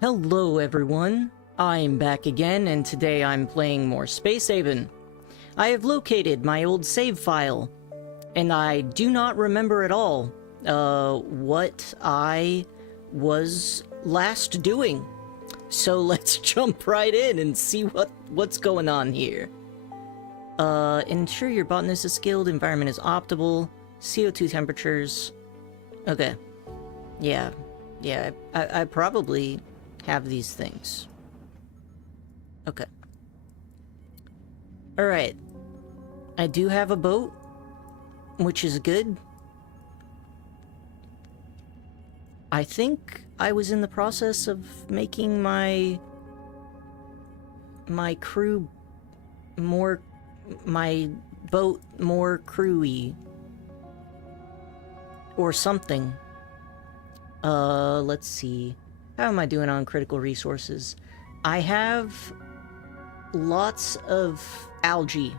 Hello everyone, I'm back again and today I'm playing more Space Haven. I have located my old save file, and I do not remember at all what I was last doing. So let's jump right in and see what's going on here. Ensure your botanist is skilled, environment is optimal, CO2 temperatures. Okay. Yeah, I probably have these things. Okay. Alright. I do have a boat, which is good. I think I was in the process of making my crew more, my boat more crewy. Or something. Let's see. How am I doing on critical resources? I have lots of algae.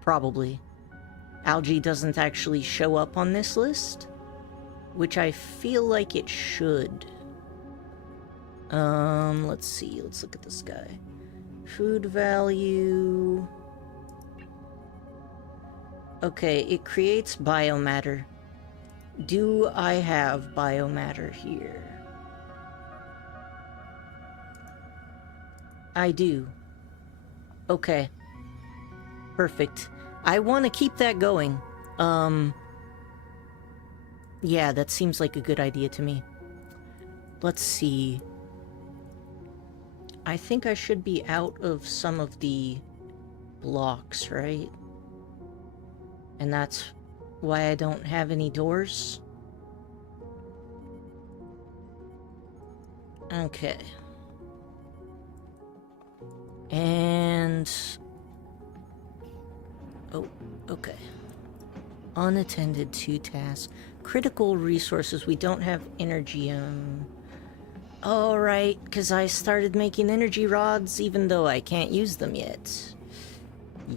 Probably. Algae doesn't actually show up on this list, which I feel like it should. Let's see. Let's look at this guy. Food value. Okay, it creates biomatter. Do I have biomatter here? I do. Okay. Perfect. I want to keep that going. Yeah, that seems like a good idea to me. Let's see. I think I should be out of some of the blocks, right? And that's why I don't have any doors. Okay. And... oh, okay. Unattended to tasks. Critical resources. We don't have energy. Alright, because I started making energy rods even though I can't use them yet.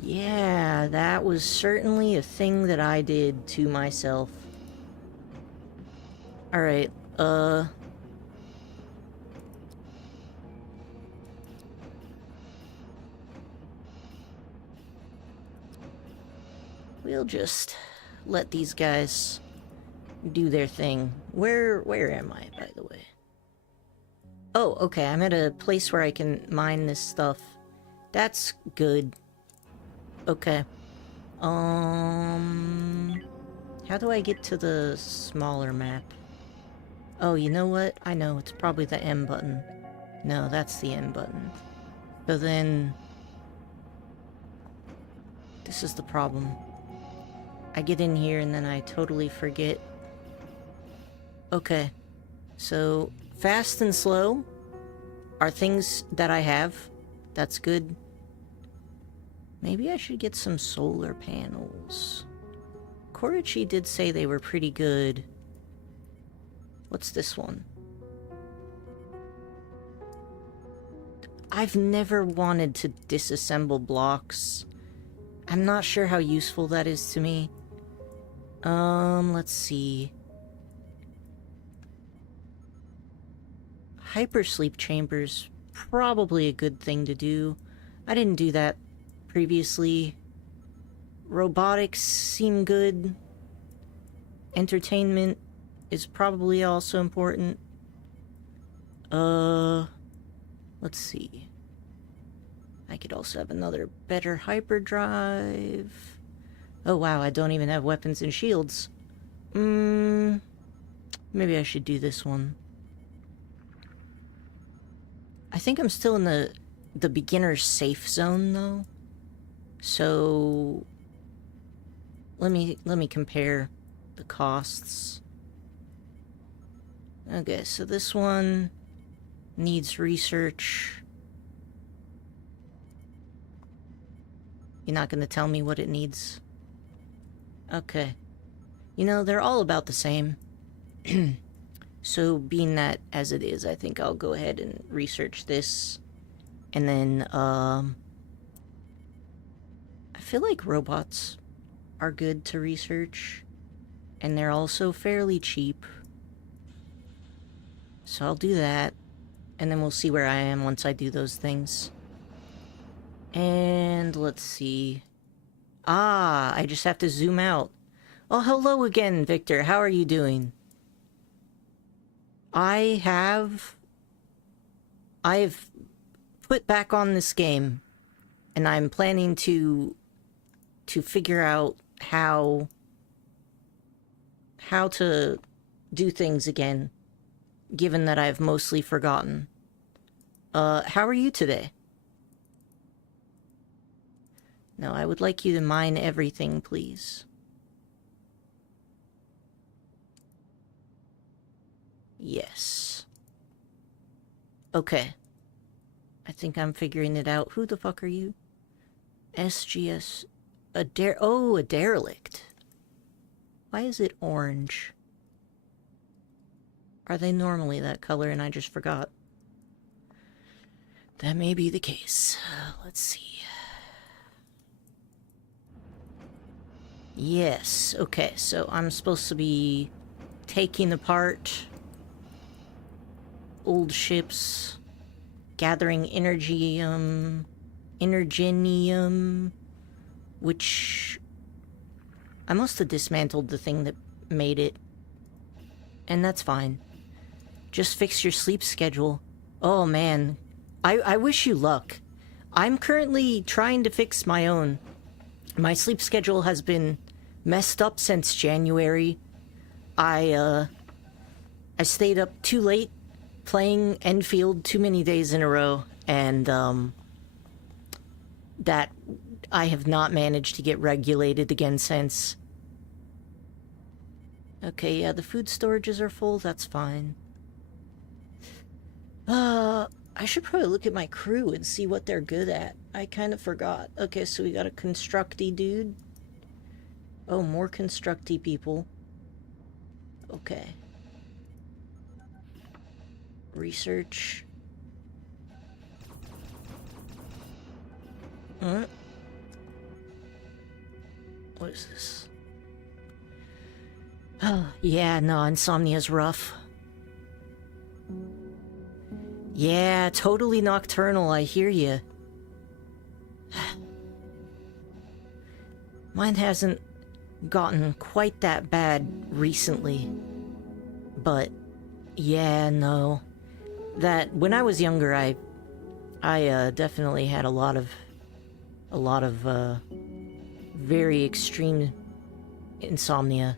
Yeah, that was certainly a thing that I did to myself. Alright, we'll just let these guys do their thing. Where am I, by the way? Oh, okay, I'm at a place where I can mine this stuff. That's good. Okay. How do I get to the smaller map? Oh, you know what? I know, it's probably the M button. No, that's the M button. So then... this is the problem. I get in here and then I totally forget. Okay. So, fast and slow are things that I have. That's good. Maybe I should get some solar panels. Korichi did say they were pretty good. What's this one? I've never wanted to disassemble blocks. I'm not sure how useful that is to me. Let's see. Hypersleep chambers, probably a good thing to do. I didn't do that previously. Robotics seem good. Entertainment is probably also important. Let's see. I could also have another better hyperdrive. Oh wow, I don't even have weapons and shields. Maybe I should do this one. I think I'm still in the beginner safe zone though. So let me compare the costs. Okay, so this one needs research. You're not gonna tell me what it needs? Okay. You know, they're all about the same. So, being that as it is, I think I'll go ahead and research this. And then, I feel like robots are good to research. And they're also fairly cheap. So I'll do that, and then we'll see where I am once I do those things. And let's see. Ah, I just have to zoom out. Oh, hello again, Victor. How are you doing? I've put back on this game, and I'm planning to figure out how to do things again, given that I've mostly forgotten. How are you today? No, I would like you to mine everything, please. Yes. Okay. I think I'm figuring it out. Who the fuck are you? SGS... a derelict. Why is it orange? Are they normally that color and I just forgot? That may be the case. Let's see. Yes, okay, so I'm supposed to be taking apart old ships, gathering energium, which I must have dismantled the thing that made it. And that's fine. Just fix your sleep schedule. Oh man, I wish you luck. I'm currently trying to fix my own. My sleep schedule has been messed up since January. I stayed up too late playing Enfield too many days in a row, and that I have not managed to get regulated again since. Okay, yeah, the food storages are full, that's fine. I should probably look at my crew and see what they're good at. I kind of forgot. Okay, so we got a constructy dude. Oh, more constructy people. Okay. Research. What is this? Oh, yeah, no, insomnia's rough. Yeah, totally nocturnal, I hear you. Mine hasn't gotten quite that bad recently. But, yeah, no. That, when I was younger, I definitely had a lot of very extreme insomnia.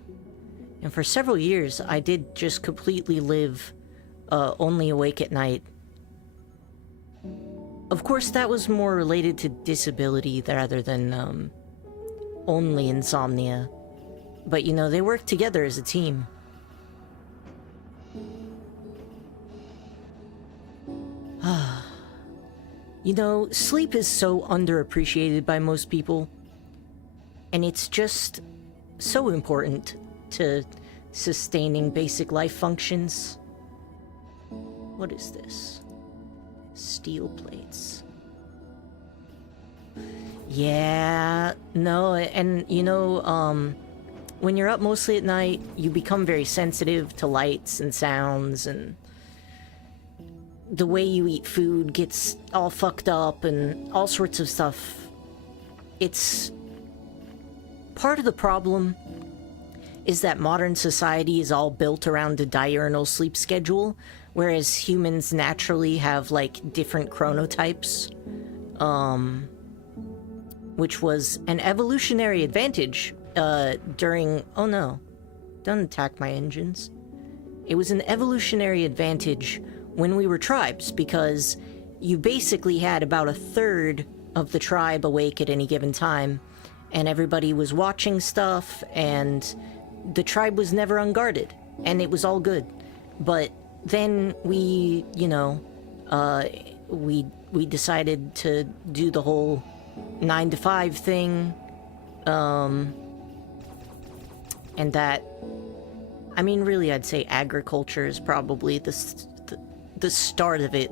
And for several years, I did just completely live, only awake at night. Of course, that was more related to disability rather than, only insomnia. But, you know, they work together as a team. You know, sleep is so underappreciated by most people. And it's just so important to sustaining basic life functions. What is this? Steel plates. Yeah, no, and you know, when you're up mostly at night, you become very sensitive to lights and sounds, and the way you eat food gets all fucked up and all sorts of stuff. It's part of the problem is that modern society is all built around a diurnal sleep schedule, whereas humans naturally have, like, different chronotypes, which was an evolutionary advantage, during... Oh no, don't attack my engines. It was an evolutionary advantage when we were tribes, because you basically had about a third of the tribe awake at any given time, and everybody was watching stuff, and the tribe was never unguarded, and it was all good. But then we, you know, we decided to do the whole 9-to-5 thing, and that, I mean, really, I'd say agriculture is probably the start of it,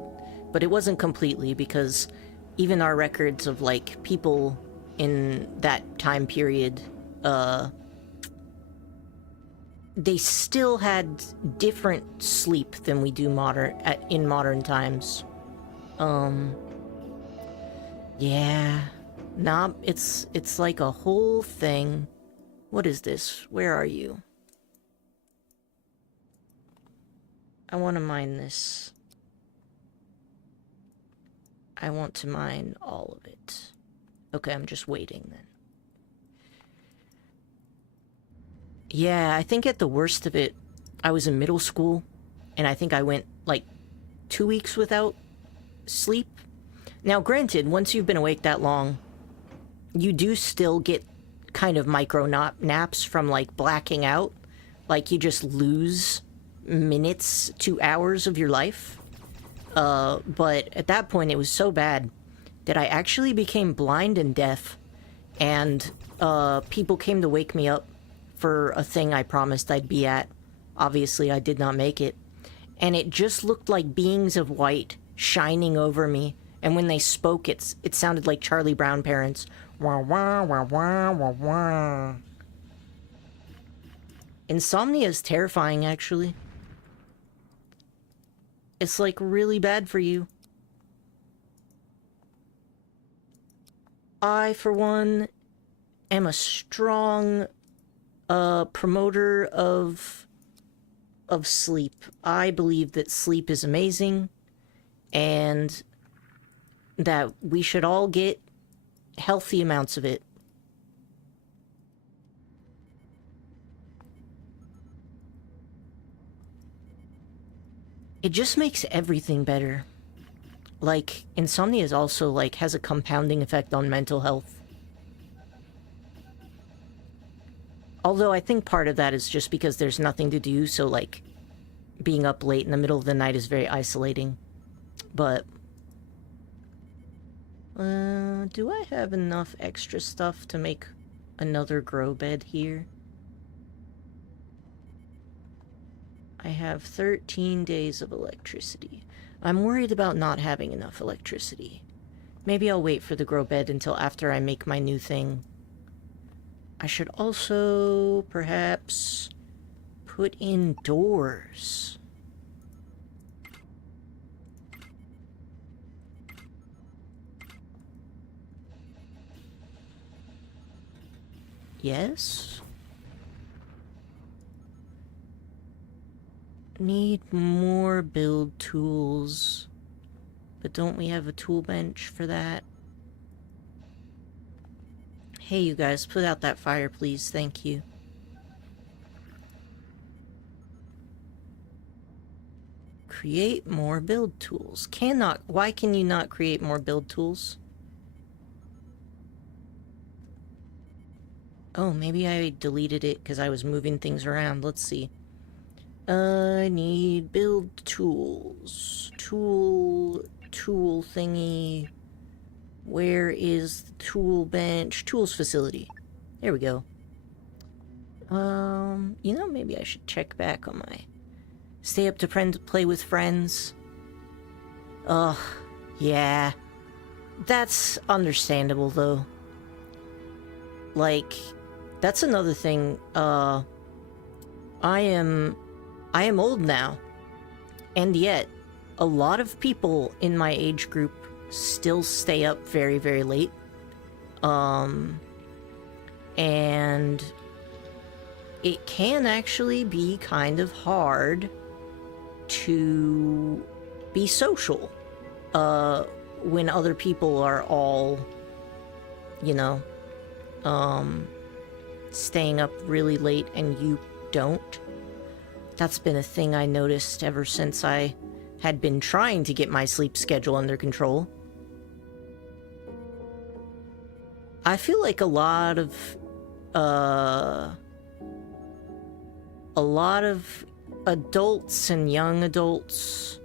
but it wasn't completely, because even our records of, like, people in that time period, they still had different sleep than we do in modern times. Yeah. Nah, it's like a whole thing. What is this? Where are you? I want to mine this. I want to mine all of it. Okay, I'm just waiting then. Yeah, I think at the worst of it, I was in middle school, and I think I went, like, 2 weeks without sleep. Now, granted, once you've been awake that long, you do still get kind of micro naps from, like, blacking out. Like, you just lose minutes to hours of your life. But at that point, it was so bad that I actually became blind and deaf, and people came to wake me up for a thing I promised I'd be at. Obviously, I did not make it. And it just looked like beings of white shining over me. And when they spoke, it sounded like Charlie Brown parents. Wah, wah, wah, wah, wah, wah. Insomnia is terrifying, actually. It's, like, really bad for you. I, for one, am a strong promoter of sleep. I believe that sleep is amazing, and that we should all get healthy amounts of it. It just makes everything better. Like, insomnia is also, like, has a compounding effect on mental health. Although I think part of that is just because there's nothing to do, so, like, being up late in the middle of the night is very isolating. But do I have enough extra stuff to make another grow bed here? I have 13 days of electricity. I'm worried about not having enough electricity. Maybe I'll wait for the grow bed until after I make my new thing. I should also, perhaps, put in doors. Yes? Need more build tools. But don't we have a tool bench for that? Hey, you guys, put out that fire, please. Thank you. Create more build tools. Why can you not create more build tools? Oh, maybe I deleted it because I was moving things around. Let's see. I need build tools. Tool thingy. Where is the tool bench? Tools facility. There we go. You know, maybe I should check back on my... Stay up to play with friends. Ugh, yeah. That's understandable, though. Like, that's another thing. I am old now. And yet, a lot of people in my age group still stay up very, very late. And it can actually be kind of hard to be social when other people are all, you know, staying up really late and you don't. That's been a thing I noticed ever since I had been trying to get my sleep schedule under control. I feel like a lot of adults and young adults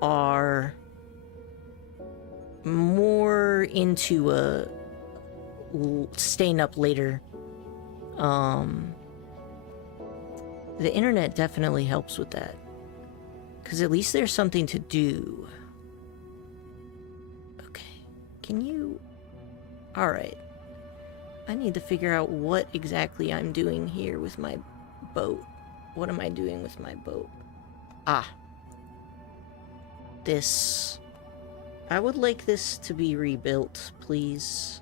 are more into staying up later. The internet definitely helps with that, because at least there's something to do. Okay, can you... Alright. I need to figure out what exactly I'm doing here with my boat. What am I doing with my boat? Ah. This. I would like this to be rebuilt, please.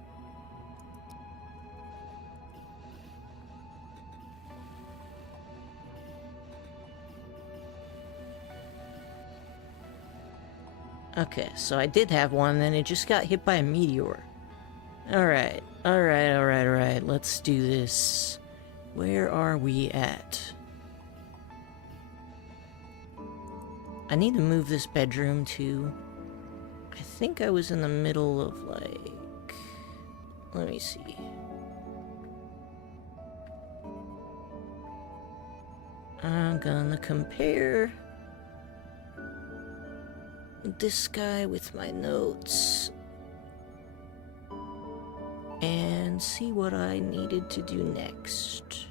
Okay, so I did have one, and it just got hit by a meteor. Alright, alright. Let's do this. Where are we at? I need to move this bedroom to... I think I was in the middle of, like... Let me see. I'm gonna compare this guy with my notes and see what I needed to do next.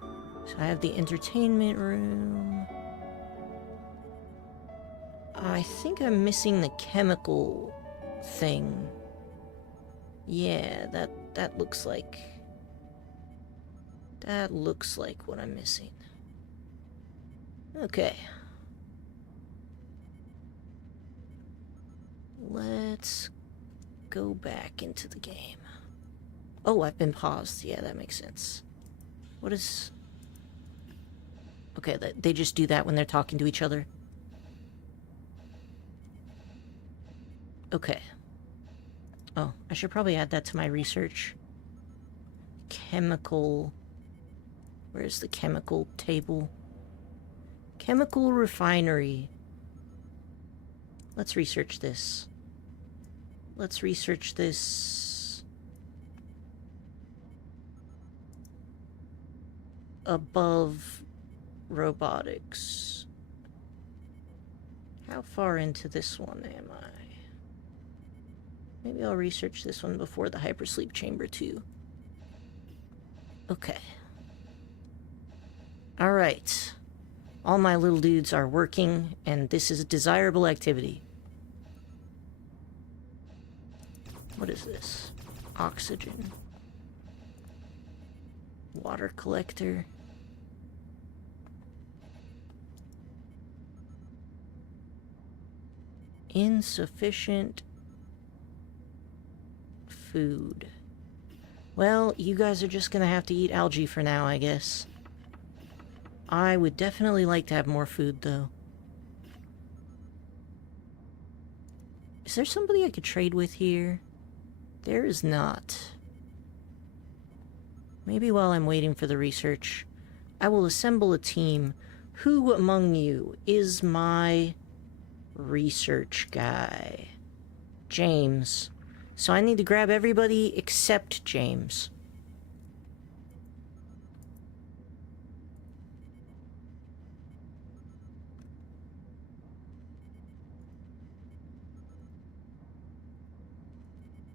So I have the entertainment room. I think I'm missing the chemical thing. Yeah, that looks like... That looks like what I'm missing. Okay. Let's go back into the game. Oh, I've been paused. Yeah, that makes sense. What is... Okay, they just do that when they're talking to each other? Okay. Oh, I should probably add that to my research. Chemical... Where's the chemical table? Chemical refinery. Let's research this. Let's research this. Above robotics. How far into this one am I? Maybe I'll research this one before the hypersleep chamber too. Okay. Alright. All my little dudes are working, and this is a desirable activity. What is this? Oxygen. Water collector. Insufficient food. Well, you guys are just gonna have to eat algae for now, I guess. I would definitely like to have more food, though. Is there somebody I could trade with here? There is not. Maybe while I'm waiting for the research, I will assemble a team. Who among you is my research guy? James. So I need to grab everybody except James.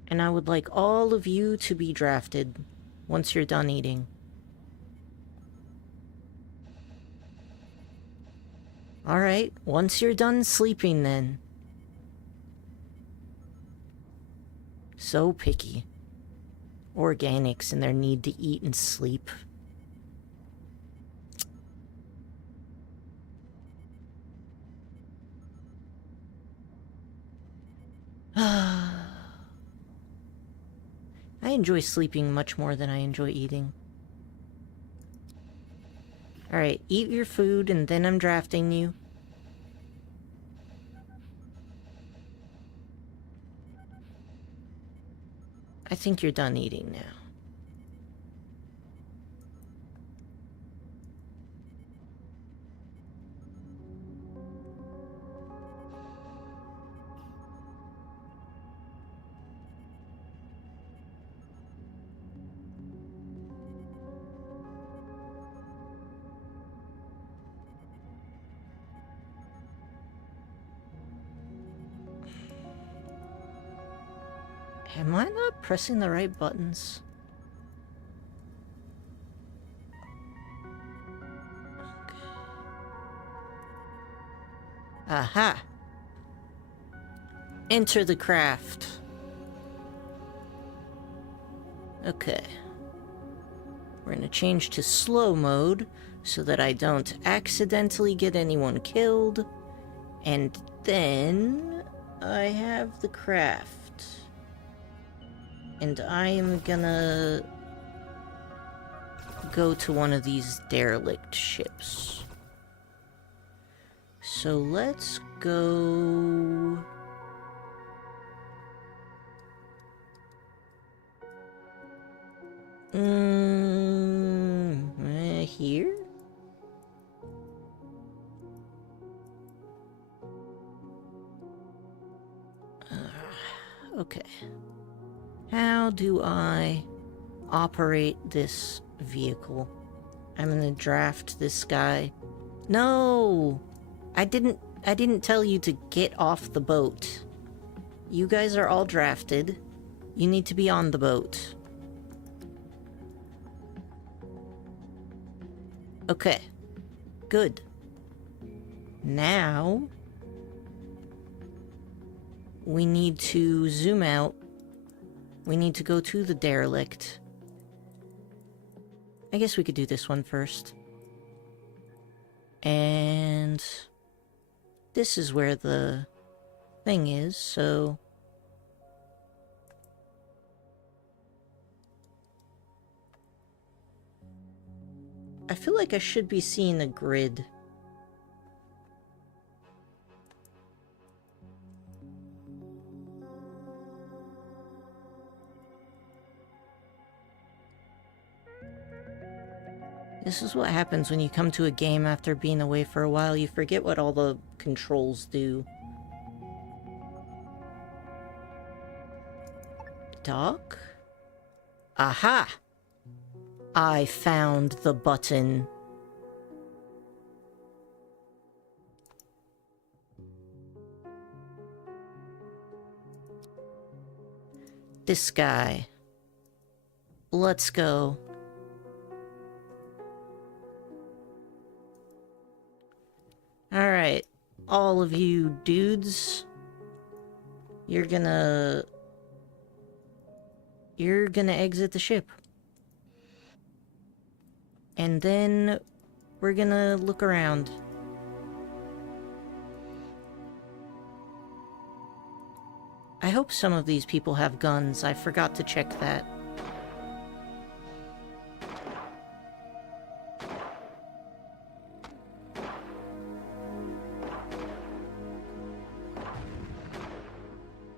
And I would like all of you to be drafted once you're done eating. Alright, once you're done sleeping then. So picky. Organics and their need to eat and sleep. I enjoy sleeping much more than I enjoy eating. Alright, eat your food and then I'm drafting you. I think you're done eating now. Am I not pressing the right buttons? Okay. Aha! Enter the craft. Okay. We're gonna change to slow mode so that I don't accidentally get anyone killed. And then I have the craft. And I am gonna go to one of these derelict ships. So let's go... Here? Okay. How do I operate this vehicle? I'm gonna draft this guy. No! I didn't tell you to get off the boat. You guys are all drafted. You need to be on the boat. Okay. Good. Now... we need to zoom out. We need to go to the derelict. I guess we could do this one first. And... this is where the thing is, so... I feel like I should be seeing a grid. This is what happens when you come to a game after being away for a while. You forget what all the controls do. Dock? Aha! I found the button. This guy. Let's go. Alright, all of you dudes, you're gonna exit the ship. And then we're gonna look around. I hope some of these people have guns. I forgot to check that.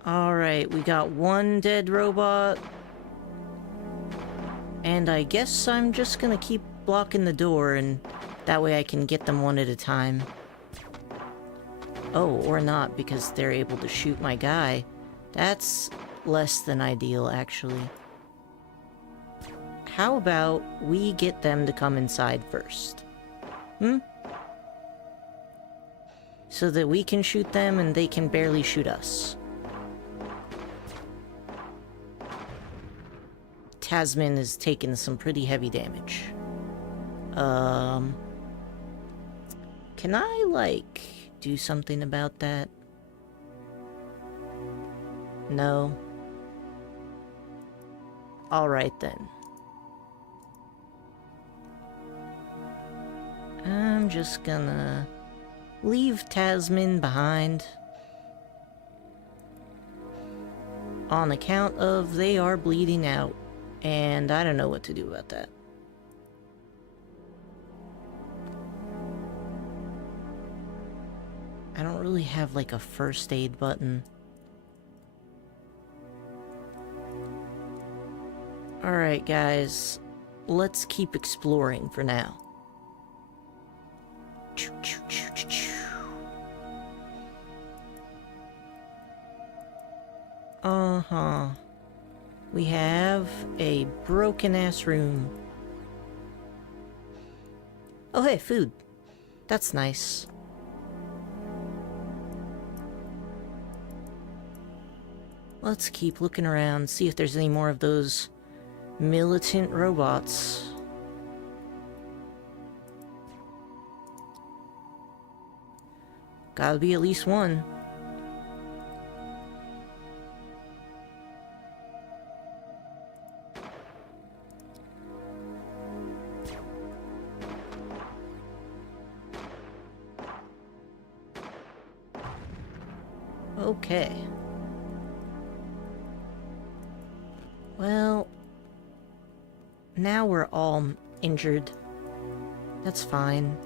Alright, we got one dead robot. And I guess I'm just gonna keep blocking the door, and that way I can get them one at a time. Oh, or not, because they're able to shoot my guy. That's less than ideal, actually. How about we get them to come inside first? So that we can shoot them and they can barely shoot us. Tasman is taking some pretty heavy damage. Can I, like, do something about that? No. Alright then. I'm just gonna leave Tasman behind. On account of they are bleeding out. And I don't know what to do about that. I don't really have like a first aid button. Alright guys, let's keep exploring for now. Uh-huh. We have a broken-ass room. Oh hey, food. That's nice. Let's keep looking around, see if there's any more of those militant robots. Gotta be at least one. Okay. Well, now we're all injured. That's fine.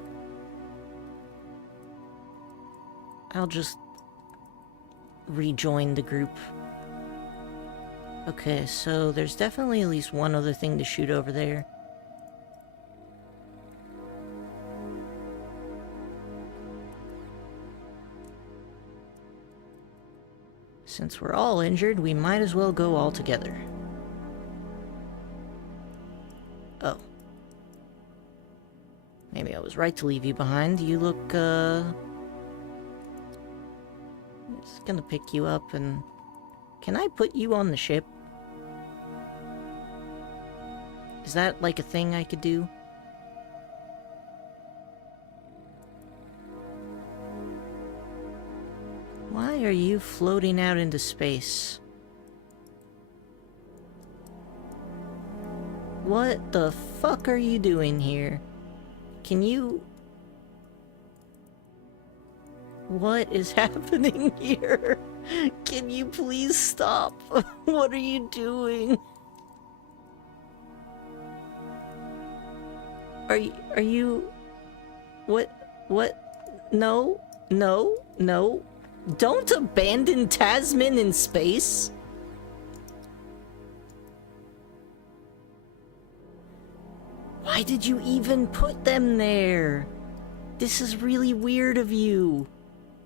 I'll just rejoin the group. Okay, so there's definitely at least one other thing to shoot over there. Since we're all injured, we might as well go all together. Oh. Maybe I was right to leave you behind. You look, I'm just gonna pick you up and... Can I put you on the ship? Is that like a thing I could do? Why are you floating out into space? What the fuck are you doing here? Can you... What is happening here? Can you please stop? What are you doing? Are you... What? No, no, no. Don't abandon Tasman in space! Why did you even put them there? This is really weird of you.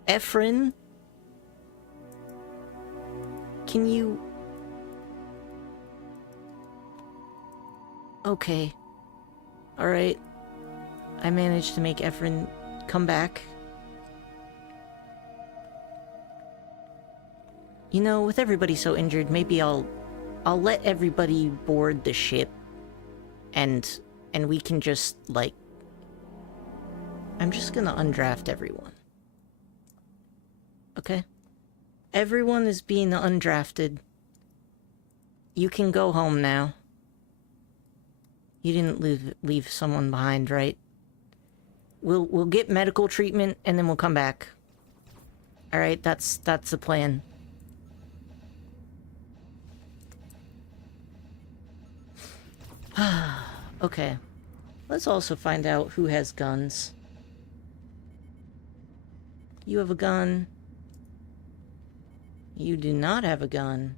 Efren? Can you... Okay. Alright. I managed to make Efren come back. You know, with everybody so injured, maybe I'll let everybody board the ship. And we can just, like... I'm just gonna undraft everyone. Okay? Everyone is being undrafted. You can go home now. You didn't leave someone behind, right? We'll get medical treatment and then we'll come back. Alright, that's the plan. Okay. Let's also find out who has guns. You have a gun. You do not have a gun.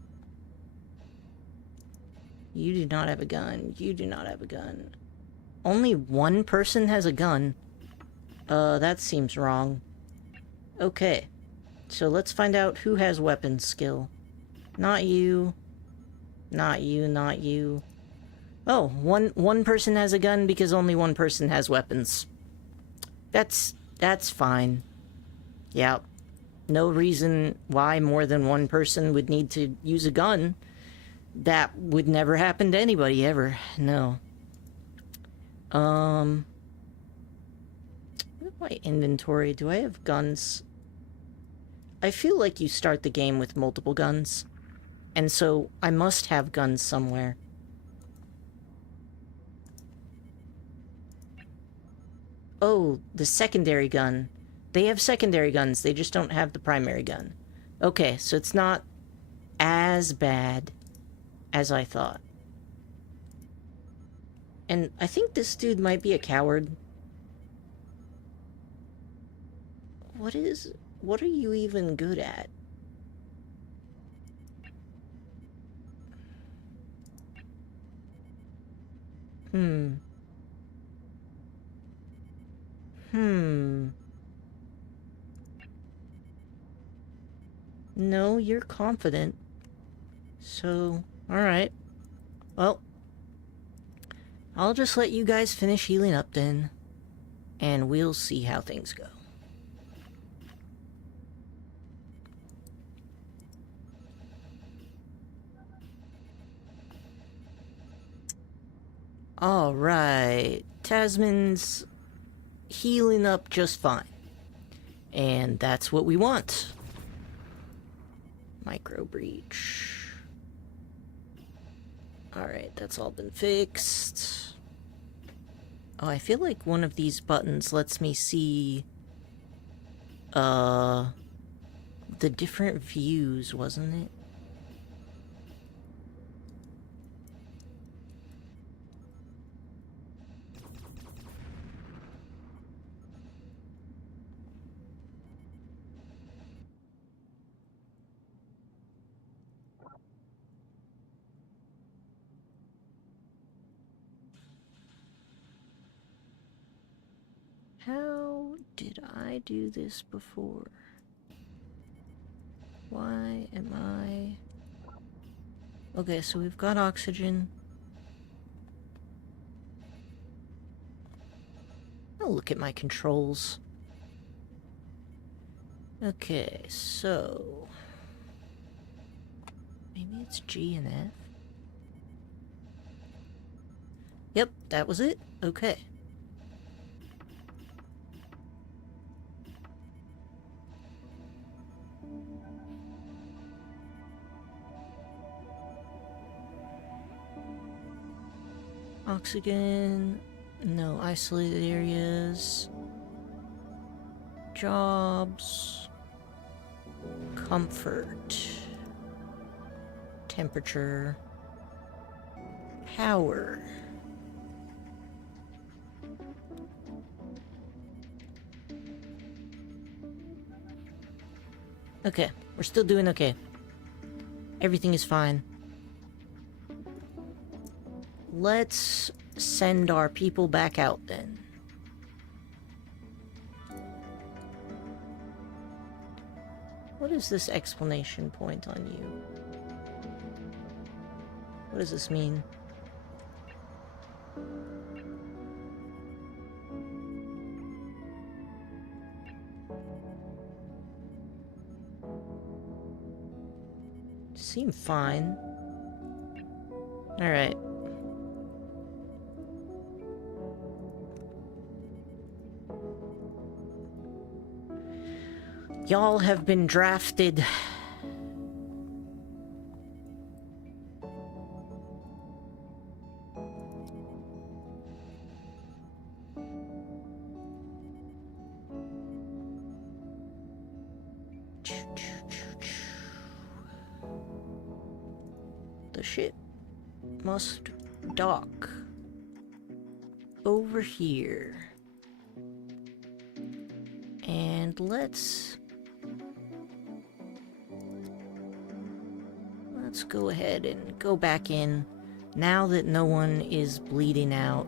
You do not have a gun. You do not have a gun. Only one person has a gun. That seems wrong. Okay. So let's find out who has weapon skill. Not you. Not you, not you. Oh, one person has a gun because only one person has weapons. That's fine. Yeah. No reason why more than one person would need to use a gun. That would never happen to anybody, ever. No. My inventory, do I have guns? I feel like you start the game with multiple guns. And so, I must have guns somewhere. Oh, the secondary gun. They have secondary guns, they just don't have the primary gun. Okay, so it's not as bad as I thought. And I think this dude might be a coward. What are you even good at? No, you're confident. So, alright. Well, I'll just let you guys finish healing up then. And we'll see how things go. Alright. Tasman's healing up just fine. And that's what we want. Micro breach. Alright, that's all been fixed. Oh, I feel like one of these buttons lets me see... the different views, wasn't it? How did I do this before? Why am I... Okay, so we've got oxygen. I'll look at my controls. Okay, so... maybe it's G and F? Yep, that was it? Okay. Oxygen, no isolated areas, jobs, comfort, temperature, power. Okay, we're still doing okay. Everything is fine. Let's send our people back out then. What is this exclamation point on you? What does this mean? Seem fine. Alright. Y'all have been drafted. The ship must dock over here. And let's go ahead and go back in now that no one is bleeding out.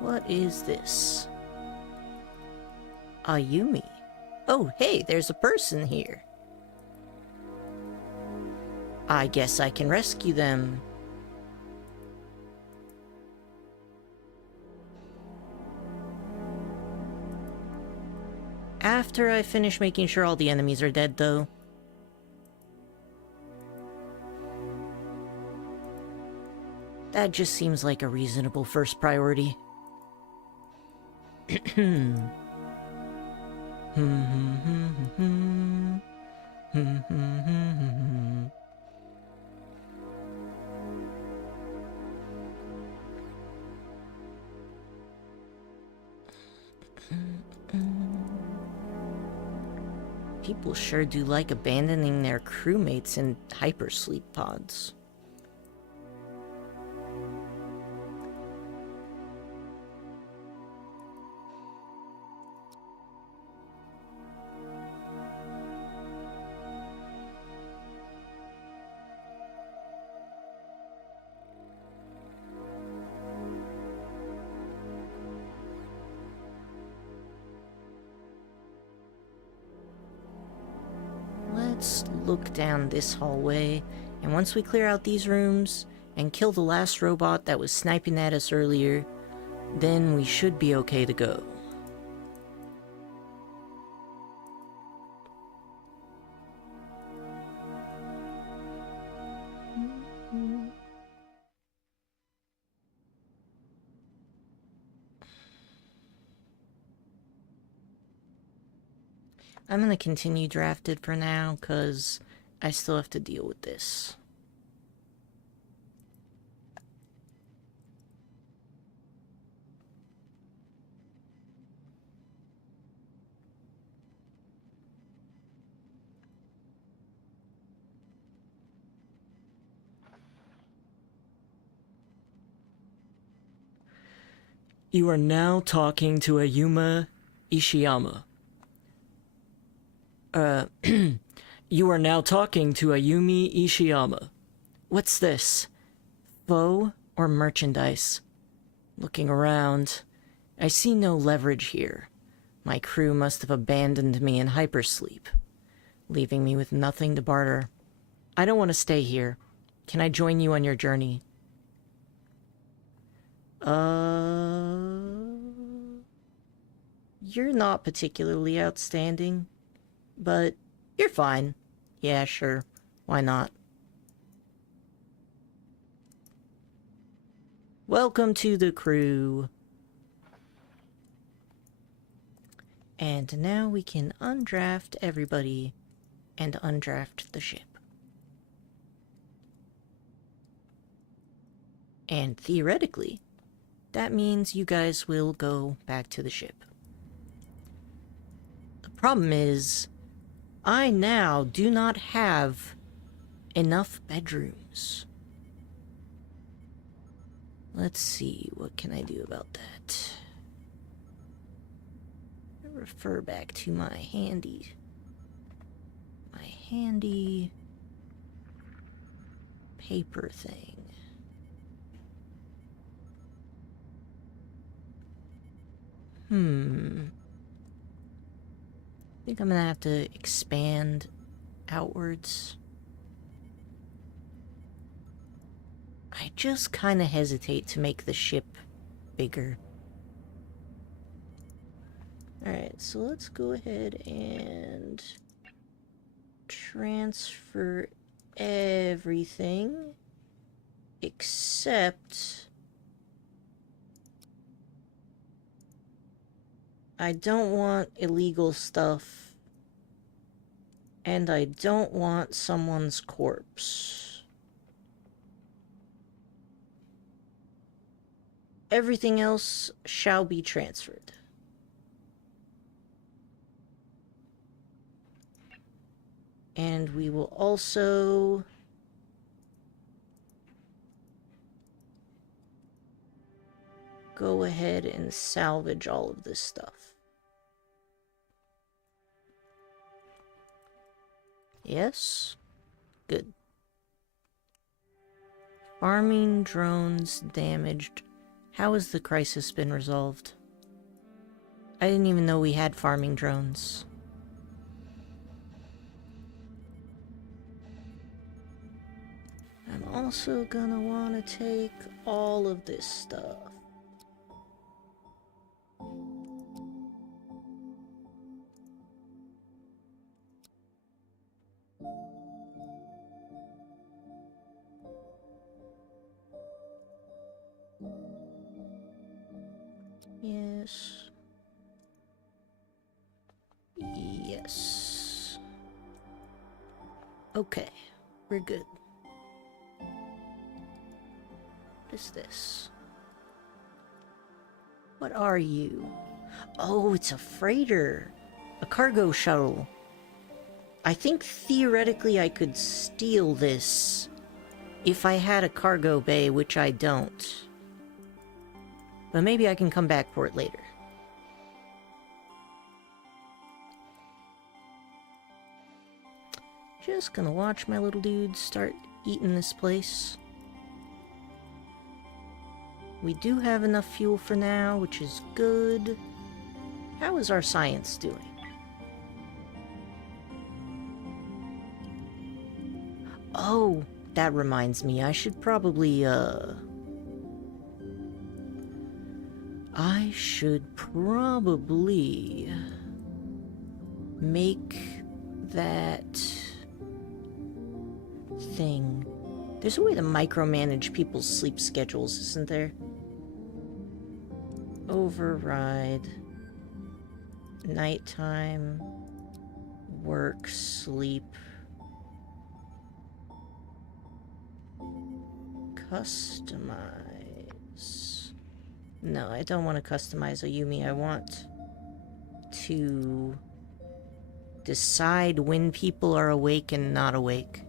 What is this? Ayumi. Oh, hey, there's a person here. I guess I can rescue them. After I finish making sure all the enemies are dead, though. That just seems like a reasonable first priority. People sure do like abandoning their crewmates in hypersleep pods. Let's look down this hallway, and once we clear out these rooms and kill the last robot that was sniping at us earlier, then we should be okay to go. I'm gonna continue drafted for now, because I still have to deal with this. You are now talking to Ayuma Ishiyama. You are now talking to Ayumi Ishiyama. What's this? Foe or merchandise? Looking around, I see no leverage here. My crew must have abandoned me in hypersleep, leaving me with nothing to barter. I don't want to stay here. Can I join you on your journey? You're not particularly outstanding, but you're fine. Yeah, sure. Why not? Welcome to the crew. And now we can undraft everybody and undraft the ship. And theoretically, that means you guys will go back to the ship. The problem is, I now do not have enough bedrooms. Let's see, what can I do about that? Refer back to my handy paper thing. I think I'm gonna have to expand outwards. I just kind of hesitate to make the ship bigger. Alright, so let's go ahead and transfer everything except I don't want illegal stuff, and I don't want someone's corpse. Everything else shall be transferred. And we will also go ahead and salvage all of this stuff. Yes? Good. Farming drones damaged. How has the crisis been resolved? I didn't even know we had farming drones. I'm also gonna want to take all of this stuff. Yes. Yes. Okay, we're good. What is this? What are you? Oh, it's a freighter. A cargo shuttle. I think theoretically I could steal this if I had a cargo bay, which I don't. But maybe I can come back for it later. Just gonna watch my little dude start eating this place. We do have enough fuel for now, which is good. How is our science doing? Oh, that reminds me, I should probably, make that thing. There's a way to micromanage people's sleep schedules, isn't there? Override. Nighttime. work, sleep, customize. No, I don't want to customize Ayumi. I want to decide when people are awake and not awake.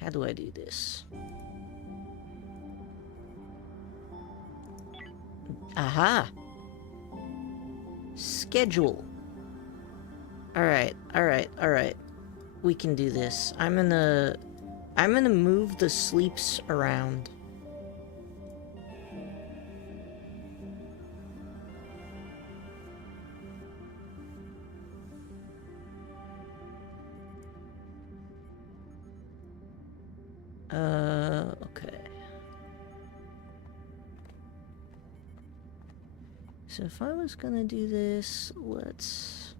How do I do this? Aha! Schedule. Alright, alright, alright. We can do this. I'm gonna move the sleeps around. Okay. So if I was gonna do this, let's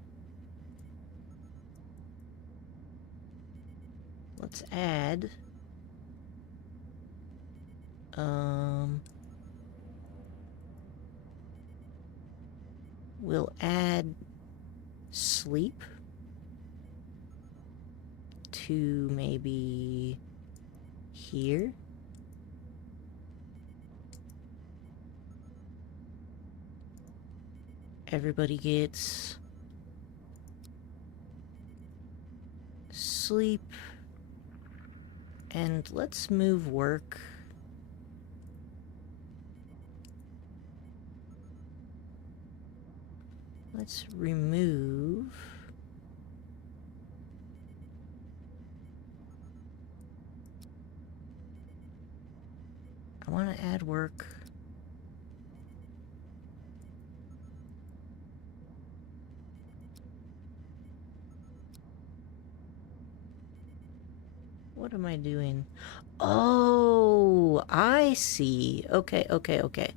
add we'll add sleep to maybe here. Everybody gets sleep. And let's move work. Let's remove. I want to add work. What am I doing? Oh, I see. Okay, okay, okay.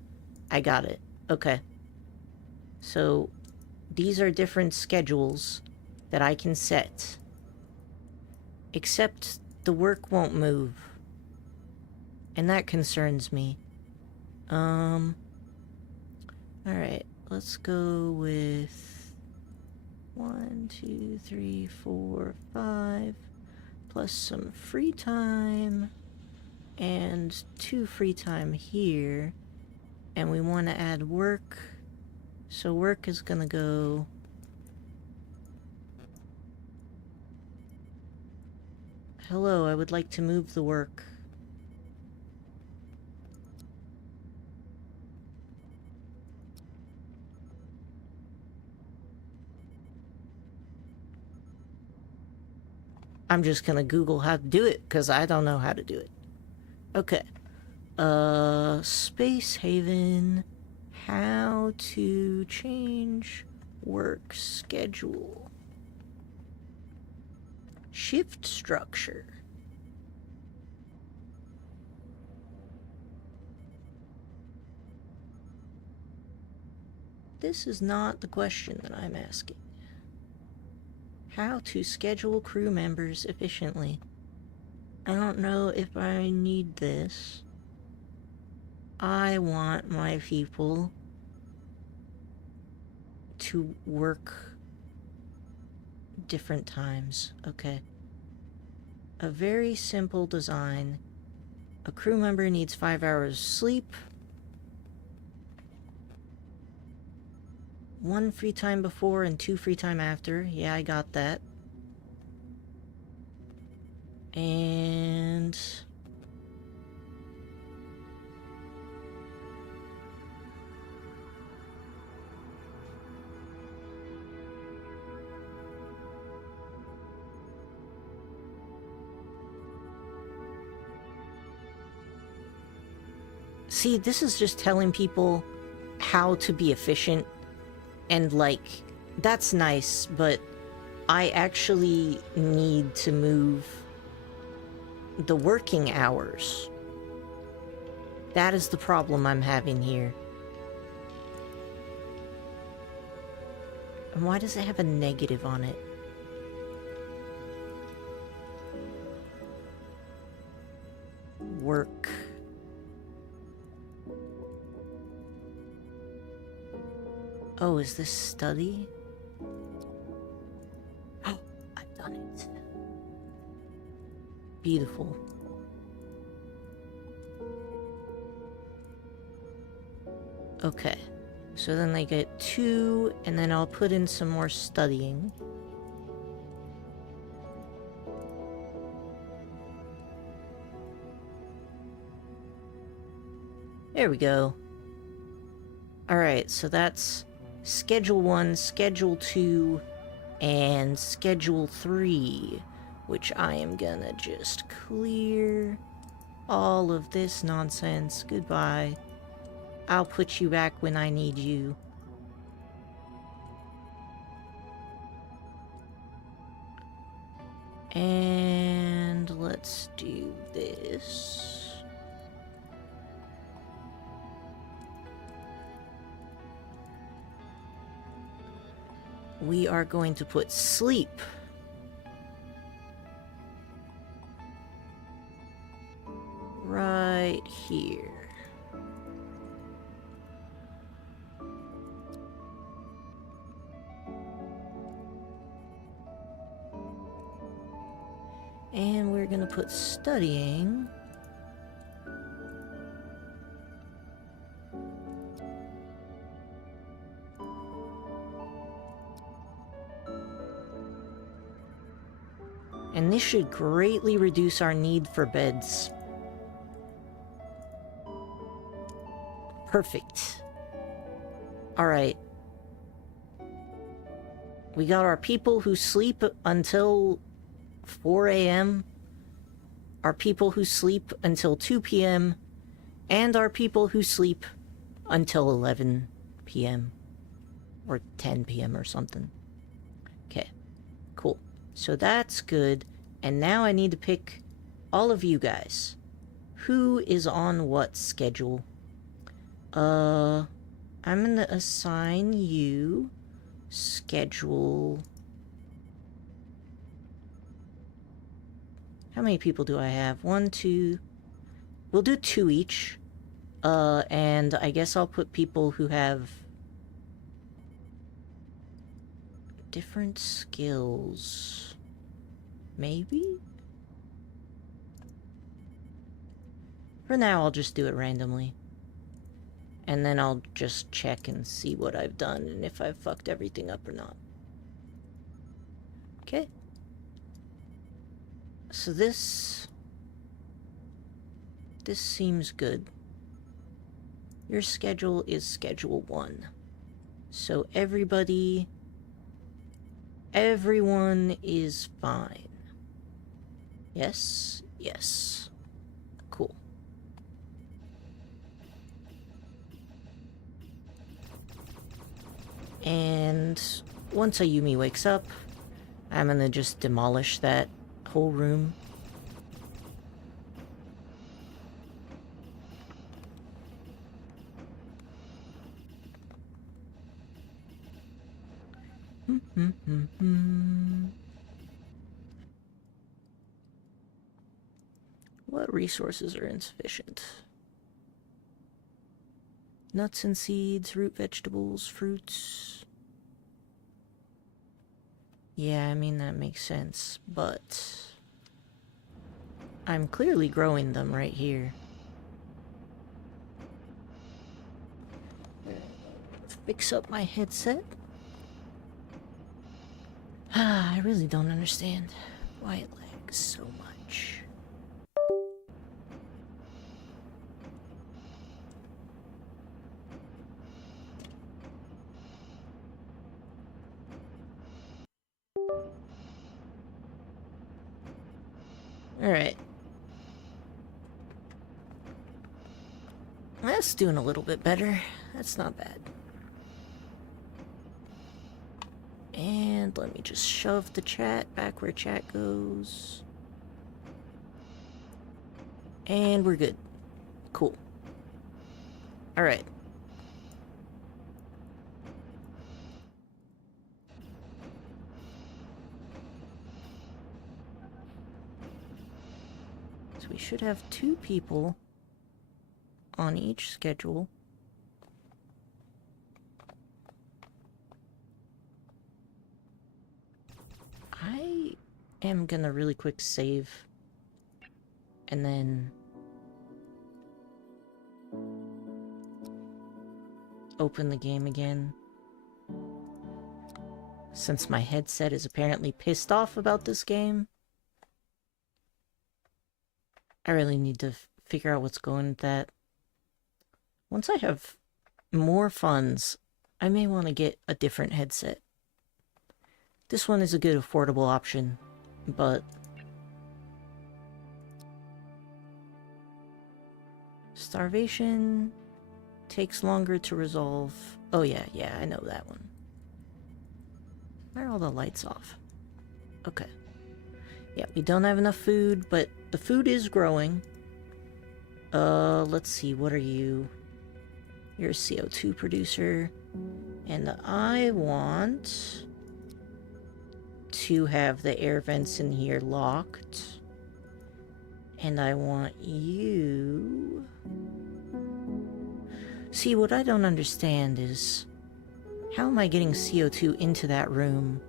I got it. Okay. So, these are different schedules that I can set. Except the work won't move. And that concerns me. Alright, let's go with 1, 2, 3, 4, 5, plus some free time, and 2 free time here. And we want to add work, so work is gonna go... Hello, I would like to move the work. I'm just gonna Google how to do it, because I don't know how to do it. Okay. Space Haven. How to change work schedule. Shift structure. This is not the question that I'm asking. How to schedule crew members efficiently. I don't know if I need this. I want my people to work different times. Okay. A very simple design. A crew member needs 5 hours sleep. 1 free time before and 2 free time after. Yeah, I got that. And... See, this is just telling people how to be efficient. And, like, that's nice, but I actually need to move the working hours. That is the problem I'm having here. And why does it have a negative on it? Work. Oh, is this study? Oh, I've done it. Beautiful. Okay. So then they get 2, and then I'll put in some more studying. There we go. Alright, so that's Schedule 1, Schedule 2, and Schedule 3, which I am gonna just clear all of this nonsense. Goodbye. I'll put you back when I need you. And let's do this. We are going to put sleep right here. And we're gonna put studying and this should greatly reduce our need for beds. Perfect. Alright. We got our people who sleep until 4 a.m., our people who sleep until 2 p.m., and our people who sleep until 11 p.m. or 10 p.m. or something. Okay, cool. So that's good. And now I need to pick all of you guys. Who is on what schedule? I'm gonna assign you schedule. How many people do I have? 1, 2. We'll do 2 each. And I guess I'll put people who have different skills. Maybe? For now, I'll just do it randomly. And then I'll just check and see what I've done and if I've fucked everything up or not. Okay. So this seems good. Your schedule is Schedule 1. So everyone is fine. Yes, yes. Cool. And once Ayumi wakes up, I'm gonna just demolish that whole room. What resources are insufficient? Nuts and seeds, root vegetables, fruits. Yeah, I mean, that makes sense, but I'm clearly growing them right here. Fix up my headset. I really don't understand why it lags so much. Alright. That's doing a little bit better. That's not bad. And let me just shove the chat back where chat goes. And we're good. Cool. Alright. So we should have 2 people on each schedule. am gonna really quick save. And then open the game again. Since my headset is apparently pissed off about this game, I really need to figure out what's going with that. Once I have more funds, I may want to get a different headset. This one is a good affordable option, but starvation takes longer to resolve. Oh yeah, I know that one. Why are all the lights off? Okay. Yeah, we don't have enough food, but the food is growing. Let's see, what are you? You're a CO2 producer. And I want to have the air vents in here locked. And I want you... See, what I don't understand is... how am I getting CO2 into that room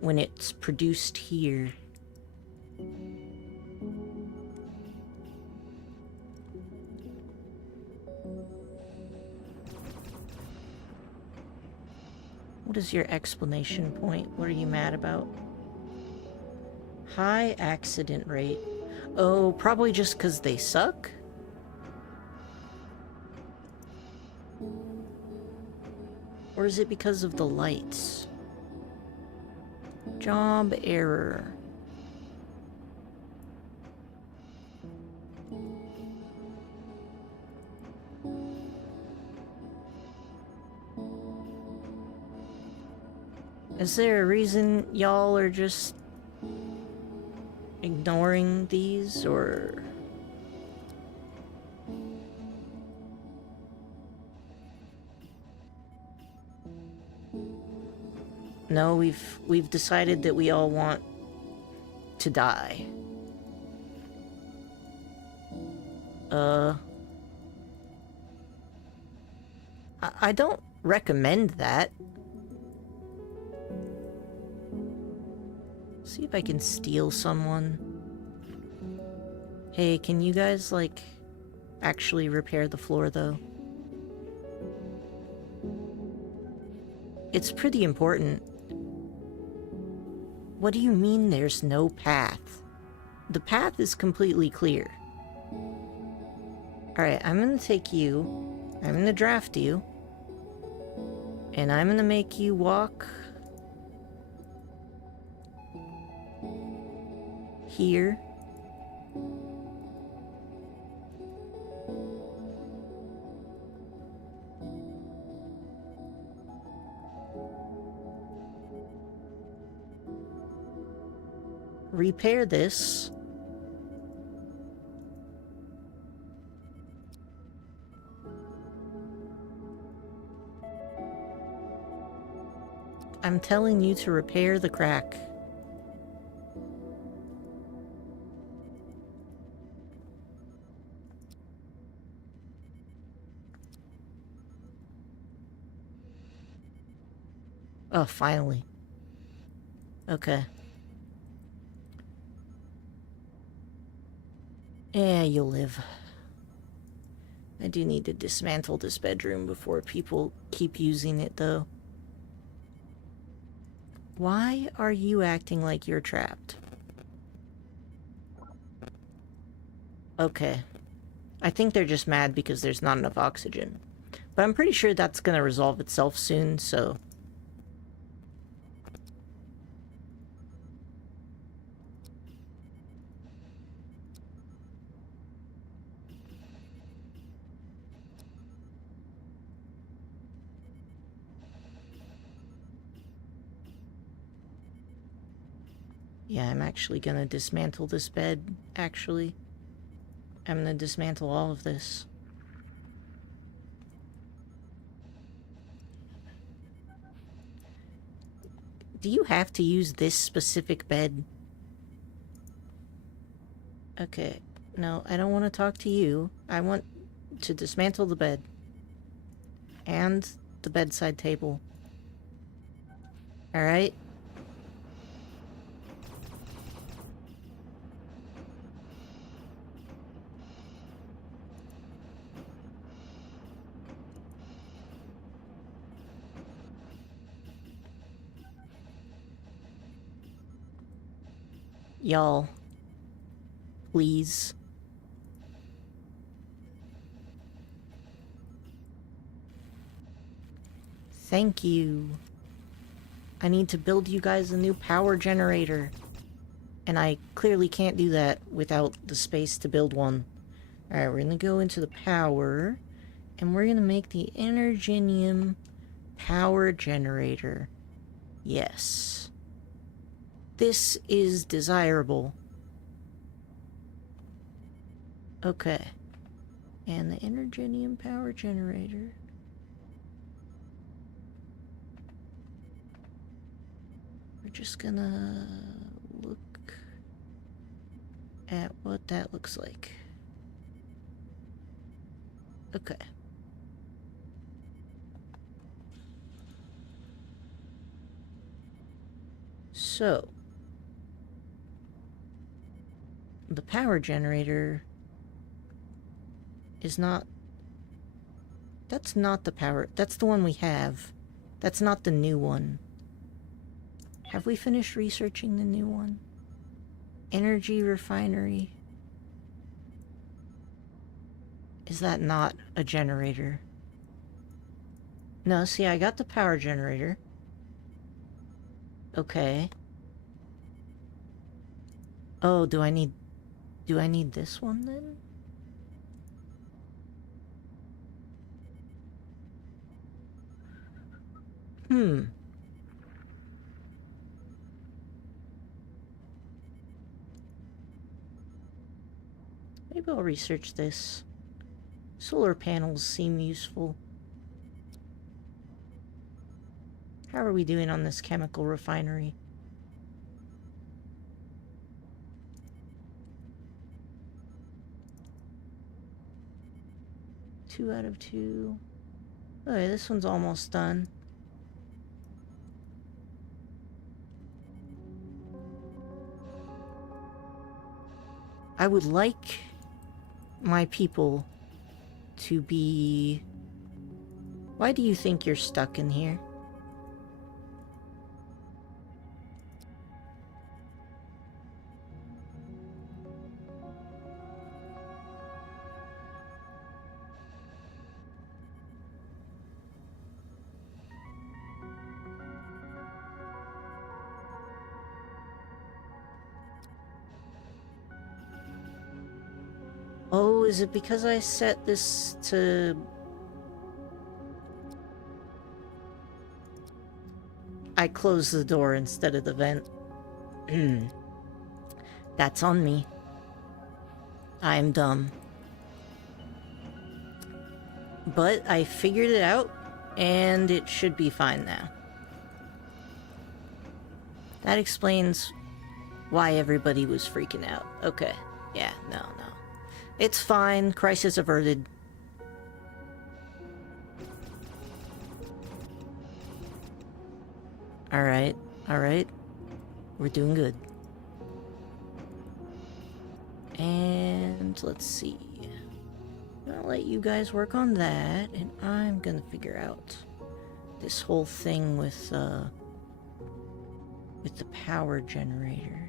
when it's produced here? What is your explanation point? What are you mad about? High accident rate. Oh, probably just because they suck? Or is it because of the lights? Job error. Is there a reason y'all are just ignoring these, or... No, we've decided that we all want to die. I don't recommend that. See if I can steal someone. Hey, can you guys, like, actually repair the floor, though? It's pretty important. What do you mean there's no path? The path is completely clear. Alright, I'm gonna take you. I'm gonna draft you. And I'm gonna make you walk... here. Repair this. I'm telling you to repair the crack. Oh, finally. Okay. Yeah, you'll live. I do need to dismantle this bedroom before people keep using it, though. Why are you acting like you're trapped? Okay. I think they're just mad because there's not enough oxygen. But I'm pretty sure that's gonna resolve itself soon, so... Yeah, I'm actually gonna dismantle this bed, actually. I'm gonna dismantle all of this. Do you have to use this specific bed? Okay. No, I don't want to talk to you. I want to dismantle the bed. And the bedside table. Alright? y'all. Please. Thank you. I need to build you guys a new power generator. And I clearly can't do that without the space to build one. Alright, we're gonna go into the power. And we're gonna make the Energinium power generator. Yes. This is desirable. Okay. And the Energinium power generator. We're just gonna look at what that looks like. Okay. So, the power generator is not... That's not the power... That's the one we have. That's not the new one. Have we finished researching the new one? Energy refinery. Is that not a generator? No, see, I got the power generator. Okay. Oh, do I need this one then? Maybe I'll research this. Solar panels seem useful. How are we doing on this chemical refinery? Two out of 2. Okay, this one's almost done. I would like my people to be... Why do you think you're stuck in here? Oh, is it because I set this to... I closed the door instead of the vent. That's on me. I am dumb. But I figured it out, and it should be fine now. That explains why everybody was freaking out. Okay. Yeah, no. It's fine. Crisis averted. Alright. We're doing good. And let's see. I'll let you guys work on that, and I'm gonna figure out this whole thing with the power generator.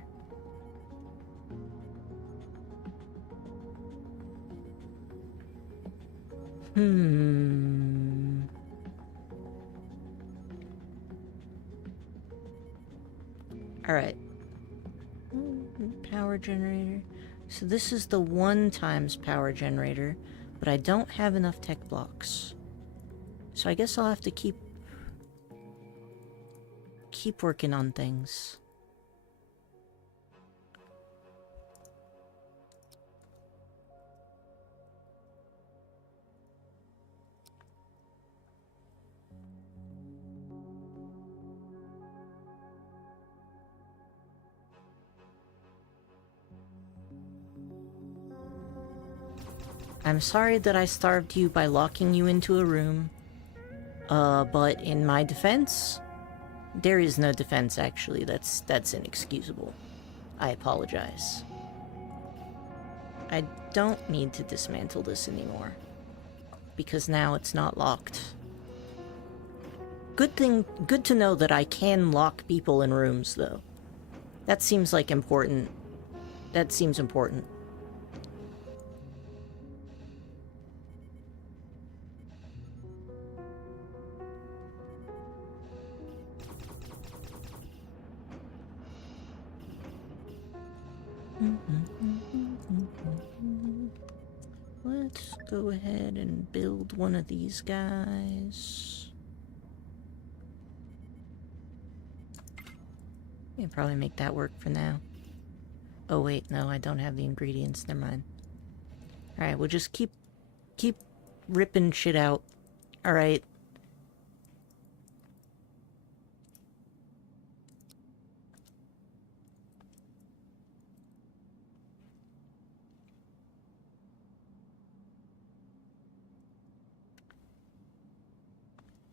Alright. Power generator. So this is the 1 times power generator, but I don't have enough tech blocks. So I guess I'll have to keep working on things. I'm sorry that I starved you by locking you into a room. But in my defense, there is no defense actually. That's inexcusable. I apologize. I don't need to dismantle this anymore, because now it's not locked. Good to know that I can lock people in rooms, though. That seems like important That seems important. Let's go ahead and build one of these guys. You can probably make that work for now. Oh wait, no, I don't have the ingredients. Never mind. Alright, we'll just keep ripping shit out. Alright.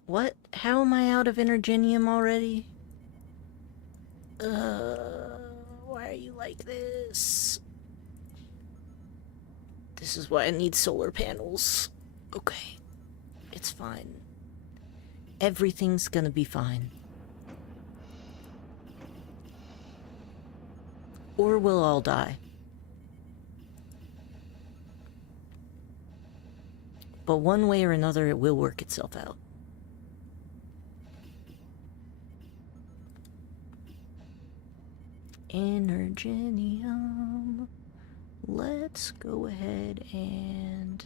What? How am I out of Energenium already? Why are you like this? This is why I need solar panels. Okay. It's fine. Everything's gonna be fine. Or we'll all die. But one way or another, it will work itself out. Energenium. Let's go ahead and...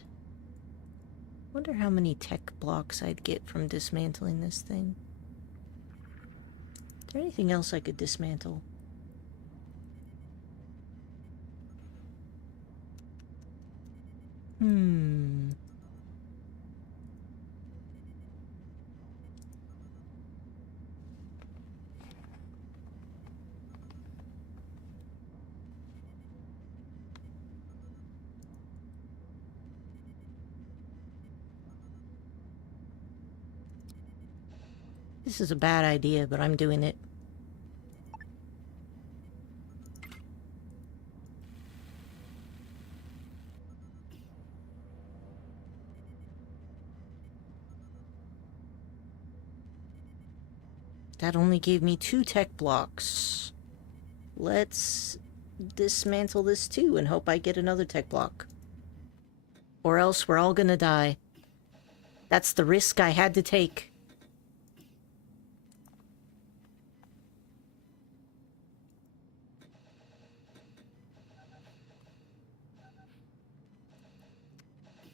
wonder how many tech blocks I'd get from dismantling this thing. Is there anything else I could dismantle? This is a bad idea, but I'm doing it. That only gave me 2 tech blocks. Let's dismantle this too and hope I get another tech block. Or else we're all gonna die. That's the risk I had to take.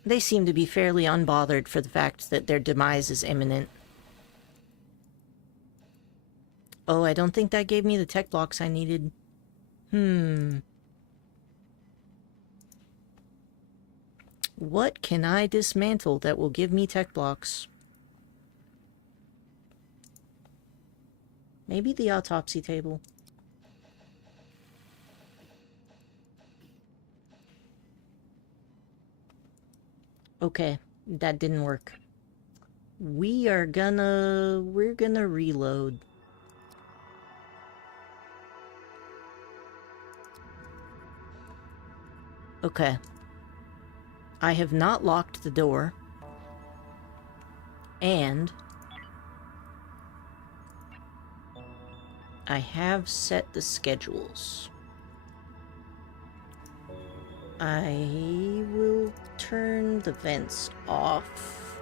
They seem to be fairly unbothered for the fact that their demise is imminent. Oh, I don't think that gave me the tech blocks I needed. What can I dismantle that will give me tech blocks? Maybe the autopsy table. Okay, that didn't work. We're gonna reload. Okay. I have not locked the door. And I have set the schedules. I will turn the vents off.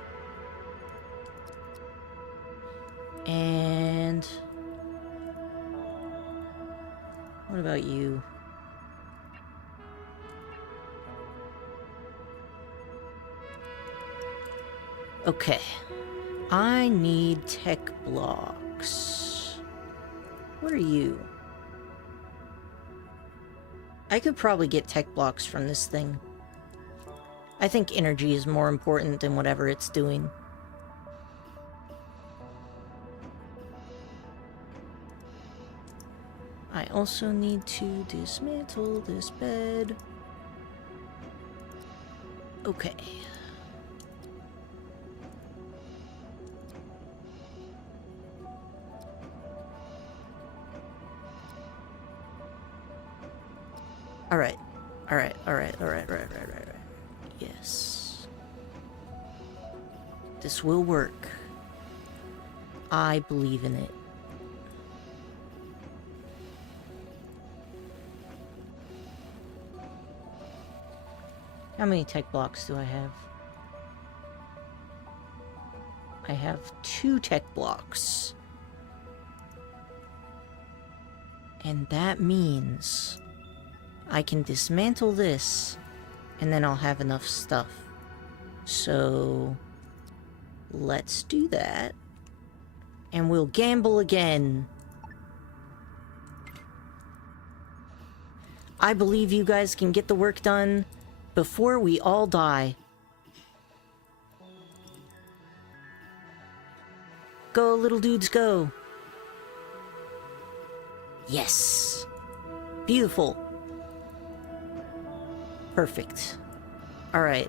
And what about you? Okay. I need tech blocks. What are you? I could probably get tech blocks from this thing. I think energy is more important than whatever it's doing. I also need to dismantle this bed. Okay. Alright. Alright. Yes. This will work. I believe in it. How many tech blocks do I have? I have 2 tech blocks. And that means I can dismantle this, and then I'll have enough stuff. So let's do that. And we'll gamble again. I believe you guys can get the work done before we all die. Go, little dudes, go. Yes. Beautiful. Perfect. Alright.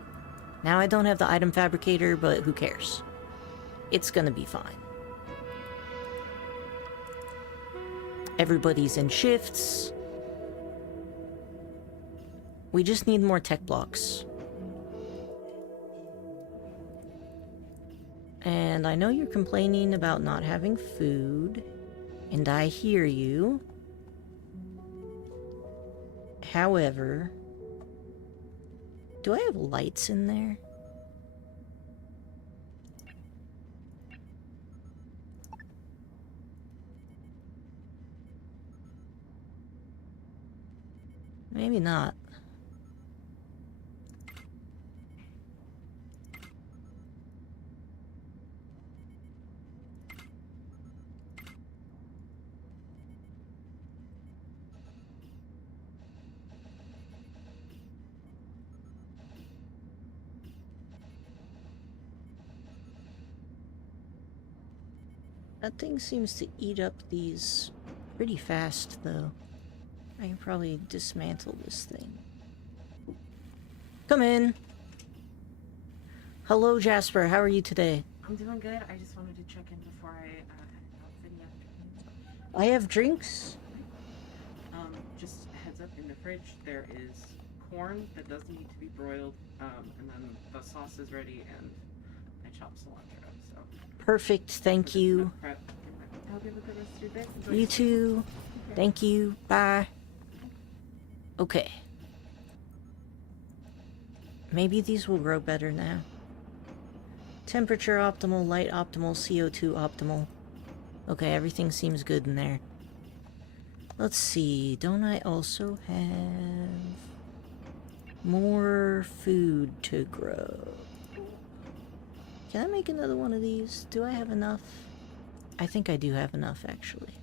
Now I don't have the item fabricator, but who cares? It's gonna be fine. Everybody's in shifts. We just need more tech blocks. And I know you're complaining about not having food, and I hear you. However, do I have lights in there? Maybe not. That thing seems to eat up these pretty fast, though. I can probably dismantle this thing. Come in. Hello, Jasper. How are you today? I'm doing good. I just wanted to check in before I head out for the afternoon. I have drinks. Just a heads up, in the fridge there is corn that does need to be broiled, and then the sauce is ready, and I chopped cilantro. So Perfect. Thank you. prep. I hope you have a good rest of your day. Enjoy You your- too. Okay. Thank you. Bye. Okay. Maybe these will grow better now. Temperature optimal, light optimal, CO2 optimal. Okay, everything seems good in there. Let's see, don't I also have more food to grow? Can I make another one of these? Do I have enough? I think I do have enough, actually.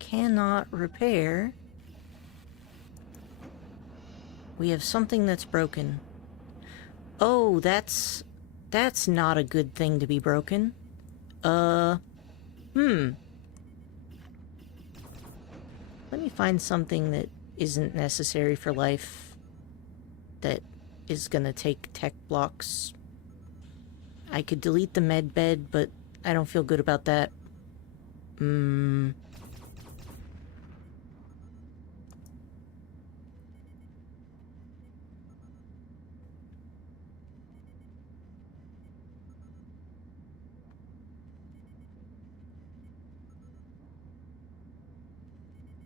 Cannot repair. We have something that's broken. Oh, that's not a good thing to be broken. Let me find something that isn't necessary for life, that is gonna take tech blocks. I could delete the med bed, but I don't feel good about that.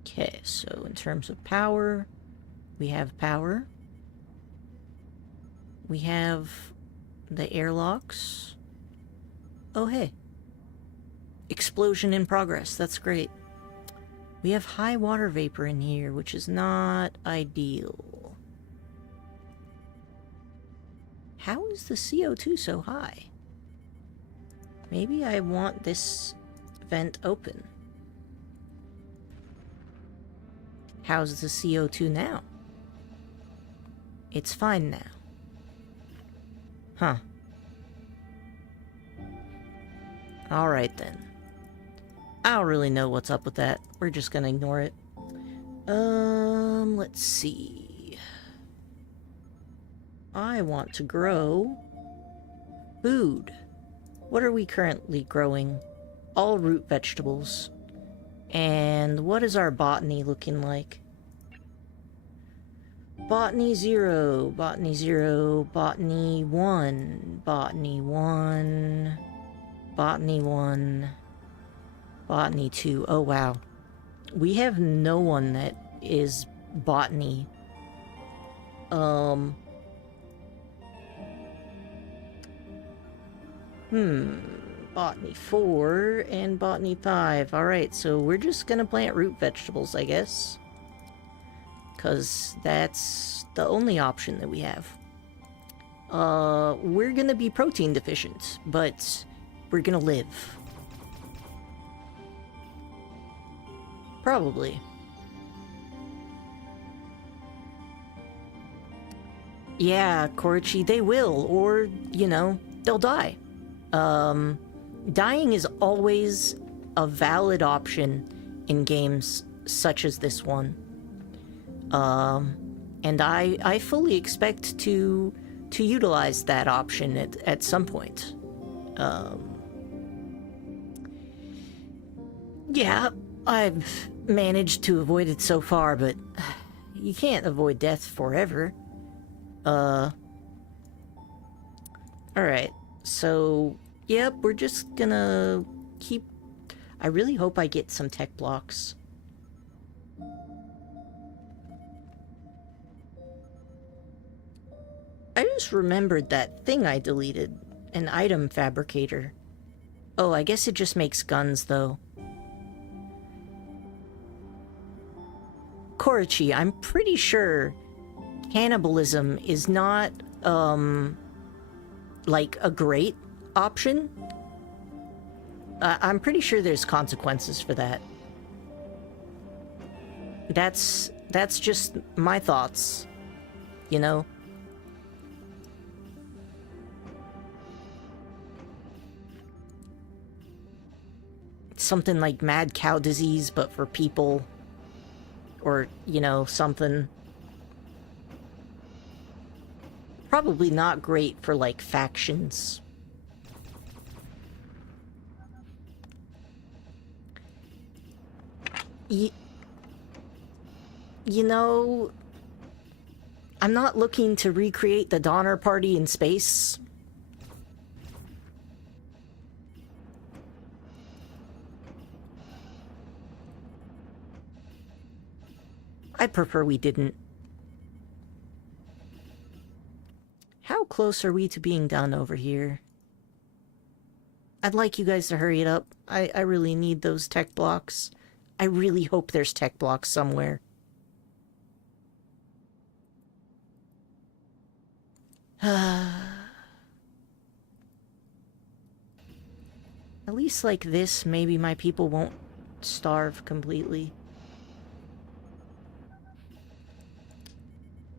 Okay, so in terms of power, we have power. We have the airlocks. Oh, hey. Explosion in progress. That's great. We have high water vapor in here, which is not ideal. How is the CO2 so high? Maybe I want this vent open. How's the CO2 now? It's fine now. Huh. Alright then. I don't really know what's up with that. We're just gonna ignore it. Let's see. I want to grow food. What are we currently growing? All root vegetables. And what is our botany looking like? Botany 0, Botany 0, Botany 1, Botany 1, Botany 1, Botany 2. Oh wow. We have no one that is botany. Botany 4 and botany 5. Alright, so we're just gonna plant root vegetables, I guess. Because that's the only option that we have. We're gonna be protein deficient, but we're gonna live. Probably. Yeah, Korichi, they will, or, you know, they'll die. Dying is always a valid option in games such as this one. And I fully expect to utilize that option at some point. Yeah, I've managed to avoid it so far, but you can't avoid death forever. Alright, so, yep, we're just gonna keep... I really hope I get some tech blocks. I just remembered that thing I deleted. An item fabricator. Oh, I guess it just makes guns, though. Korichi, I'm pretty sure cannibalism is not, like, a great option. I'm pretty sure there's consequences for that. That's just my thoughts, you know? Something like mad cow disease, but for people. Or, you know, something. Probably not great for, like, factions. You know, I'm not looking to recreate the Donner Party in space. I prefer we didn't. How close are we to being done over here? I'd like you guys to hurry it up. I really need those tech blocks. I really hope there's tech blocks somewhere. At least like this, maybe my people won't starve completely.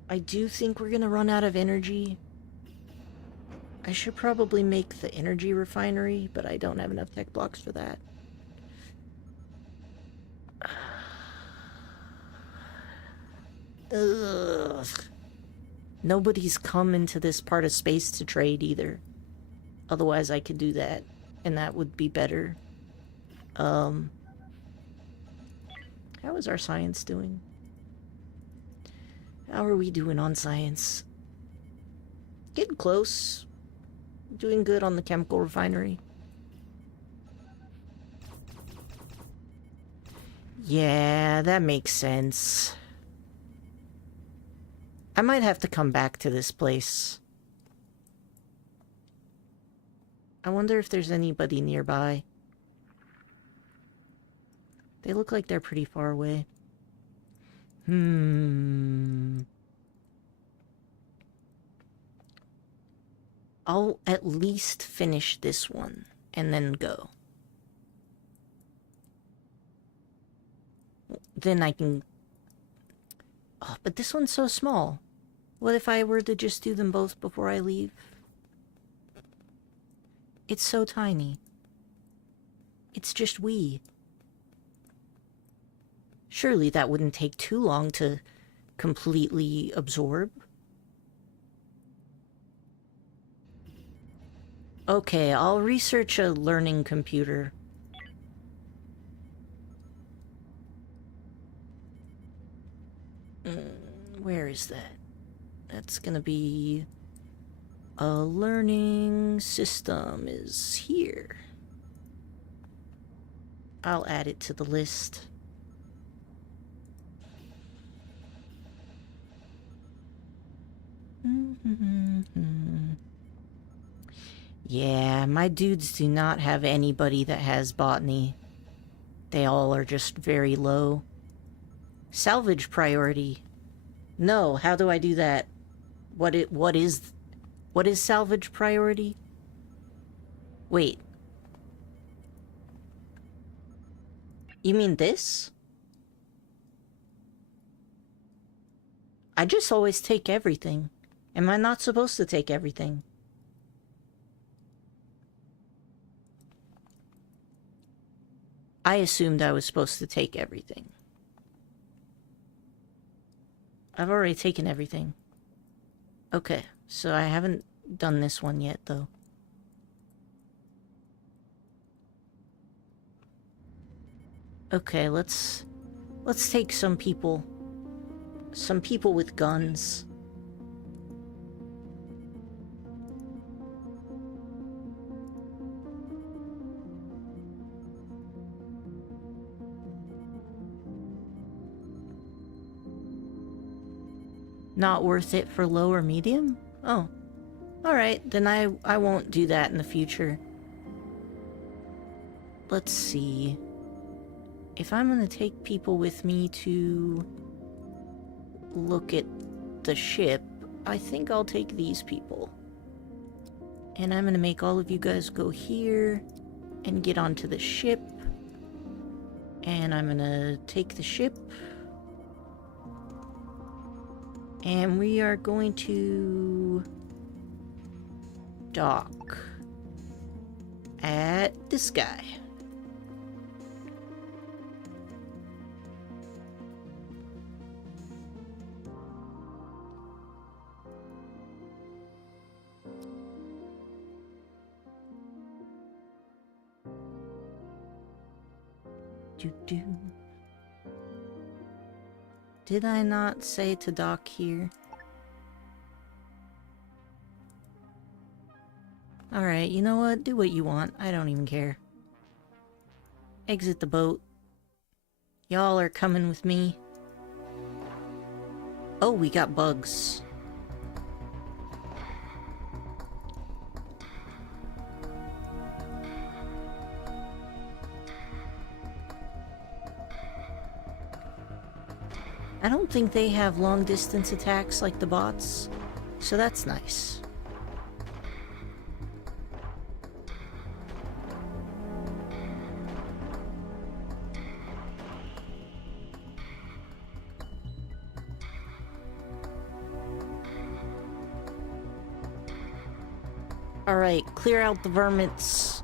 I do think we're gonna run out of energy. I should probably make the energy refinery, but I don't have enough tech blocks for that. Ugh. Nobody's come into this part of space to trade either. Otherwise I could do that, and that would be better. How is our science doing? How are we doing on science? Getting close. Doing good on the chemical refinery. Yeah, that makes sense. I might have to come back to this place. I wonder if there's anybody nearby. They look like they're pretty far away. I'll at least finish this one and then go. Then I can... Oh, but this one's so small. What if I were to just do them both before I leave? It's so tiny. It's just we. Surely that wouldn't take too long to completely absorb. Okay, I'll research a learning computer. Where is that? That's gonna be... A learning system is here. I'll add it to the list. Yeah, my dudes do not have anybody that has botany. They all are just very low. Salvage priority. No, how do I do that? What is salvage priority? Wait. You mean this? I just always take everything. Am I not supposed to take everything? I assumed I was supposed to take everything. I've already taken everything. Okay, so I haven't done this one yet, though. Okay, let's take some people. Some people with guns. Not worth it for low or medium? Oh. Alright, then I won't do that in the future. Let's see. If I'm gonna take people with me to look at the ship, I think I'll take these people. And I'm gonna make all of you guys go here and get onto the ship. And I'm gonna take the ship. And we are going to dock at this guy. Doo-doo. Did I not say to dock here? Alright, you know what? Do what you want. I don't even care. Exit the boat. Y'all are coming with me. Oh, we got bugs. I don't think they have long-distance attacks like the bots, so that's nice. Alright, clear out the varmints.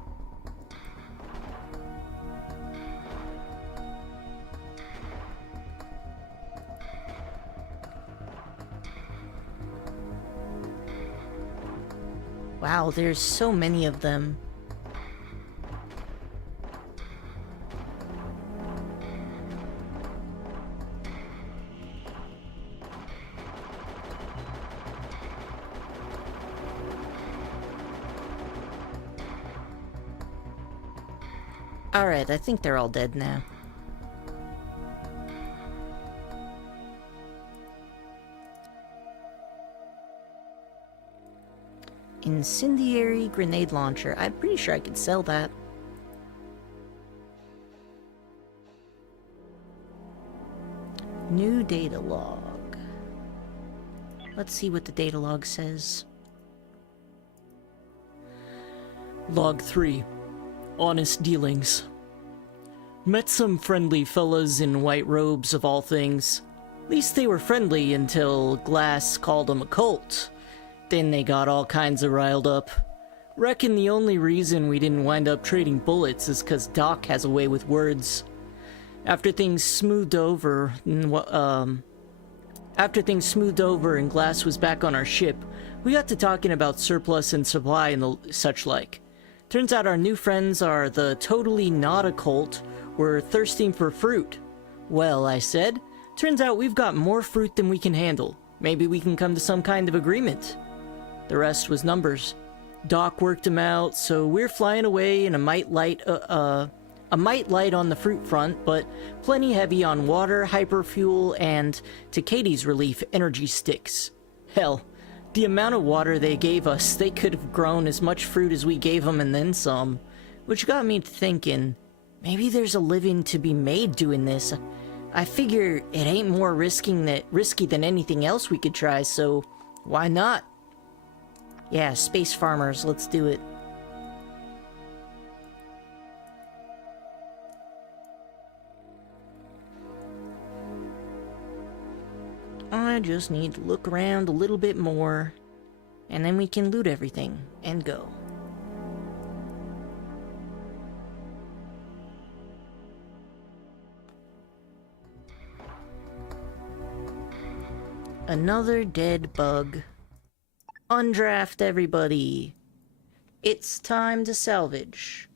Wow, there's so many of them. Alright, I think they're all dead now. Incendiary grenade launcher. I'm pretty sure I could sell that. New data log. Let's see what the data log says. Log 3. Honest dealings. Met some friendly fellas in white robes of all things. At least they were friendly until Glass called them a cult. Then they got all kinds of riled up. Reckon the only reason we didn't wind up trading bullets is 'cause Doc has a way with words. After things smoothed over, and Glass was back on our ship, we got to talking about surplus and supply and the such like. Turns out our new friends are the totally not a cult. We're thirsting for fruit. Well, I said, turns out we've got more fruit than we can handle. Maybe we can come to some kind of agreement. The rest was numbers. Doc worked him out, so we're flying away in a mite light on the fruit front, but plenty heavy on water, hyperfuel, and, to Katie's relief, energy sticks. Hell, The amount of water they gave us, they could have grown as much fruit as we gave them and then some. Which got me thinking, maybe there's a living to be made doing this. I figure it ain't more risky than anything else we could try, so why not? Yeah, space farmers, let's do it. I just need to look around a little bit more, and then we can loot everything and go. Another dead bug. Undraft everybody. It's time to salvage.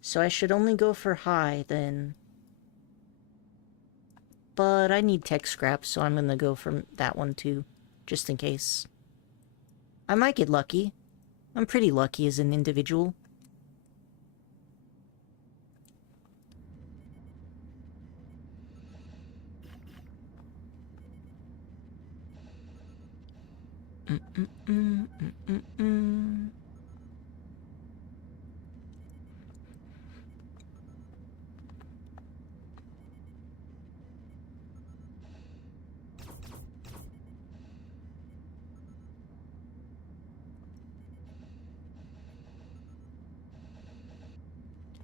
So I should only go for high then. But I need tech scraps, so I'm gonna go for that one too, just in case. I might get lucky. I'm pretty lucky as an individual.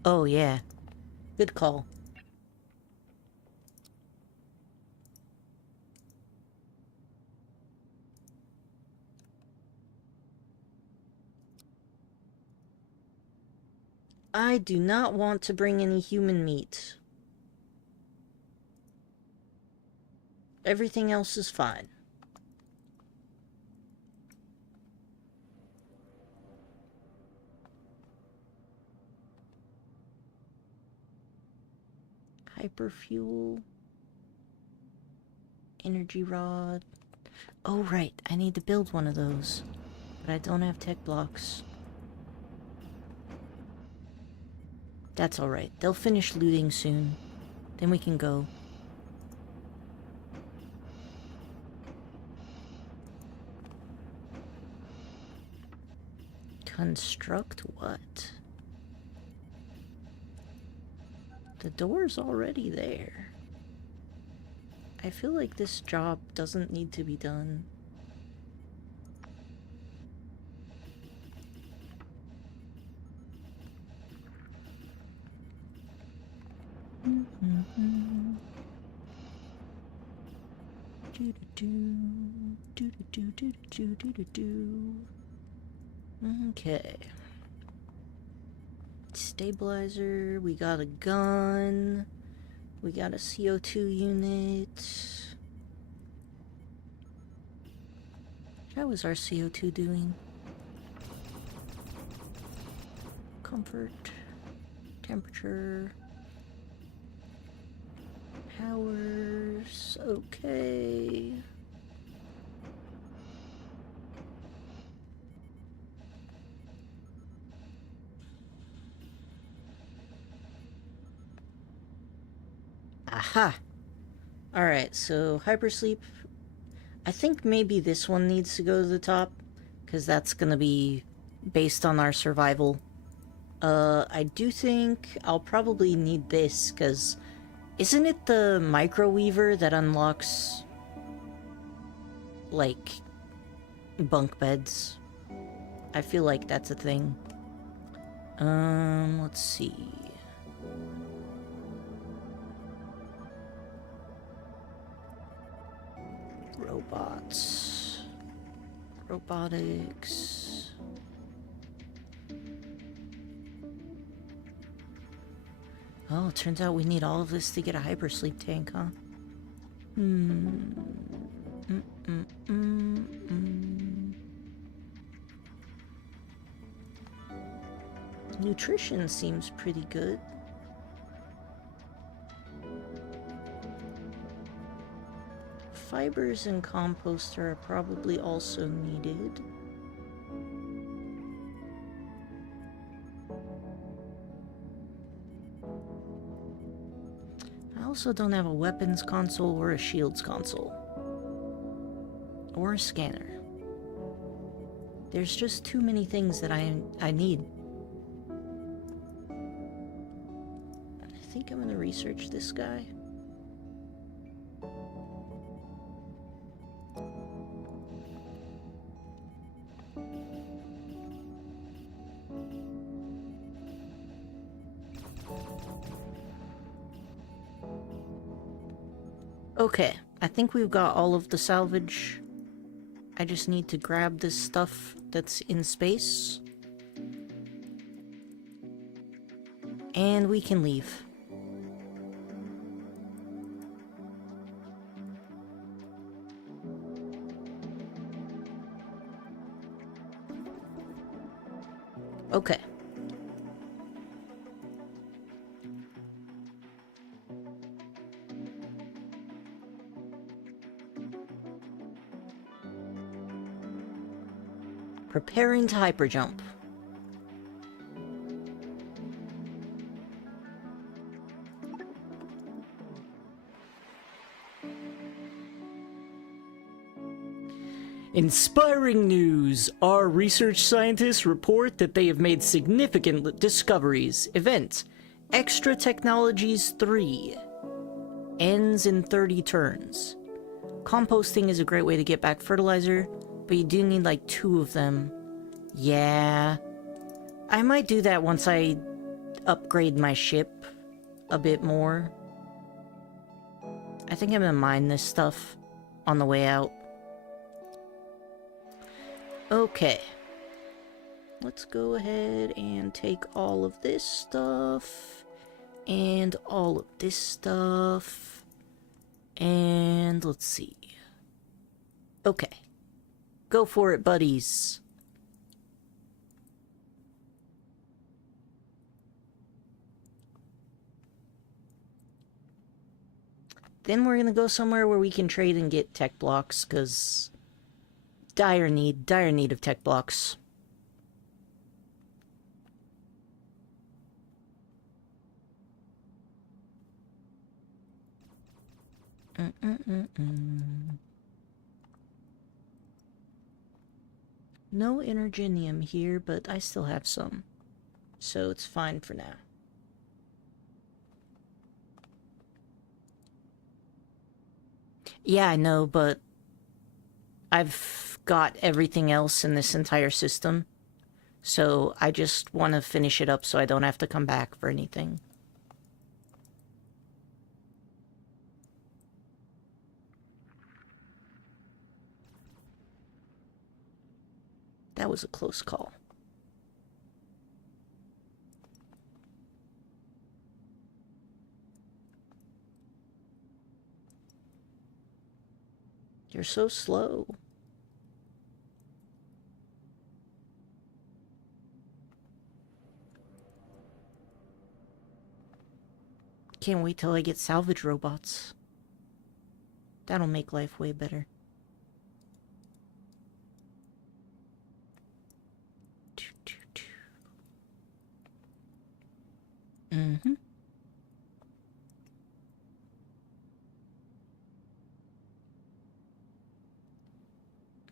Oh yeah, good call. I do not want to bring any human meat. Everything else is fine. Hyperfuel. Energy rod. Oh right, I need to build one of those. But I don't have tech blocks. That's alright. They'll finish looting soon. Then we can go. Construct what? The door's already there. I feel like this job doesn't need to be done. Okay. Stabilizer, we got a gun, we got a CO2 unit. How is our CO2 doing? Comfort, temperature, powers, okay. Aha! Alright, so hypersleep. I think maybe this one needs to go to the top, because that's gonna be based on our survival. I do think I'll probably need this, because isn't it the microweaver that unlocks, like, bunk beds? I feel like that's a thing. Let's see. Robots. Robotics. Oh, it turns out we need all of this to get a hypersleep tank, huh? Nutrition seems pretty good. Fibers and composter are probably also needed. I also don't have a weapons console or a shields console. Or a scanner. There's just too many things that I need. I think I'm gonna research this guy. Okay, I think we've got all of the salvage. I just need to grab this stuff that's in space. And we can leave. Okay. Preparing to hyperjump. Inspiring news! Our research scientists report that they have made significant discoveries. Event: Extra Technologies 3. Ends in 30 turns. Composting is a great way to get back fertilizer, but you do need like 2 of them. Yeah. I might do that once I upgrade my ship a bit more. I think I'm gonna mine this stuff on the way out. Okay. Let's go ahead and take all of this stuff. And all of this stuff. And let's see. Okay. Go for it, buddies. Then we're gonna go somewhere where we can trade and get tech blocks, because dire need of tech blocks. No energenium here, but I still have some. So it's fine for now. Yeah, I know, but I've got everything else in this entire system. So I just want to finish it up so I don't have to come back for anything. That was a close call. You're so slow. Can't wait till I get salvage robots. That'll make life way better. Mm-hmm.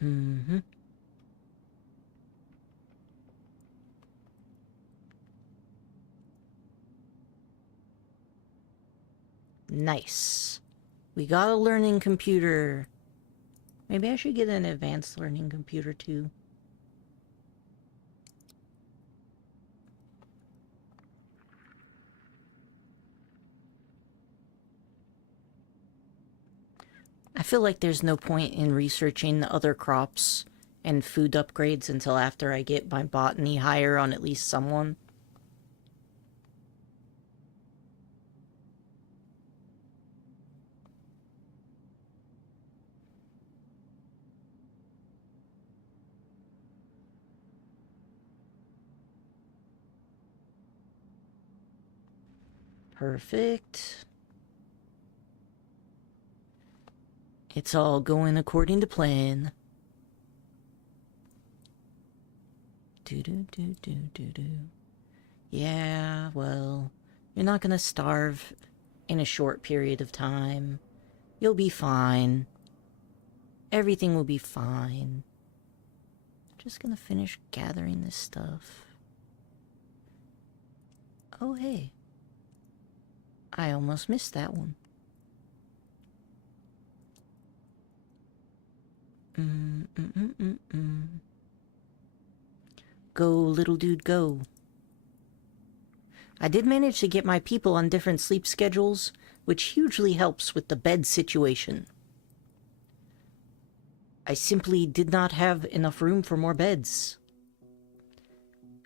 Mm-hmm. Nice. We got a learning computer. Maybe I should get an advanced learning computer too. I feel like there's no point in researching the other crops and food upgrades until after I get my botany higher on at least someone. Perfect. It's all going according to plan. Do-do-do-do-do-do. Yeah, well, you're not gonna starve in a short period of time. You'll be fine. Everything will be fine. Just gonna finish gathering this stuff. Oh, hey. I almost missed that one. Go, little dude, go. I did manage to get my people on different sleep schedules, which hugely helps with the bed situation. I simply did not have enough room for more beds.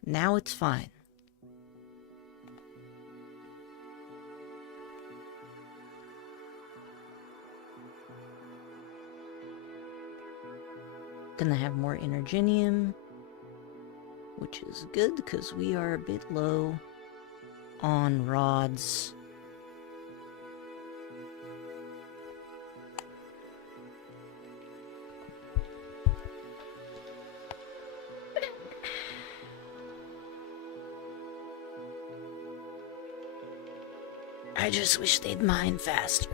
Now it's fine. Gonna have more Energinium, which is good because we are a bit low on rods. I just wish they'd mine faster.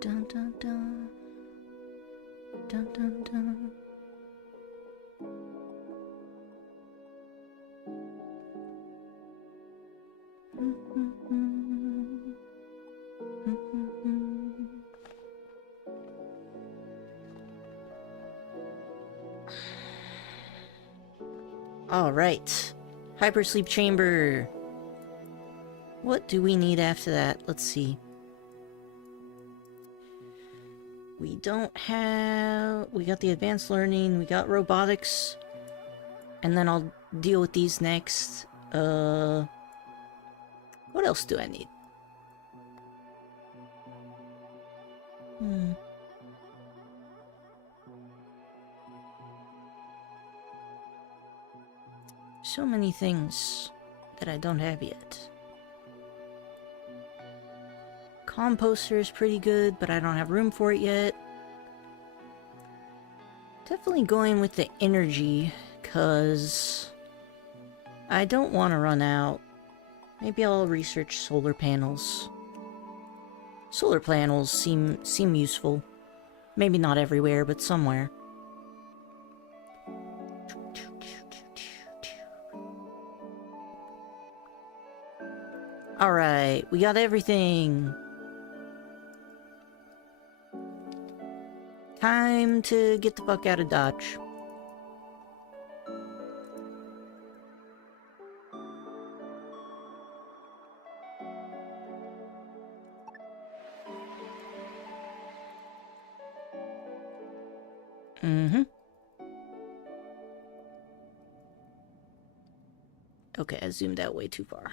Dun dun dun. Dun dun dun. All right. Hypersleep chamber. What do we need after that? Let's see. We don't have... We got the advanced learning, we got robotics. And then I'll deal with these next. What else do I need? So many things that I don't have yet. Composter is pretty good, but I don't have room for it yet. Definitely going with the energy, because I don't want to run out. Maybe I'll research solar panels. Solar panels seem useful. Maybe not everywhere, but somewhere. Alright, we got everything. Time to get the fuck out of Dodge. Okay, I zoomed out way too far.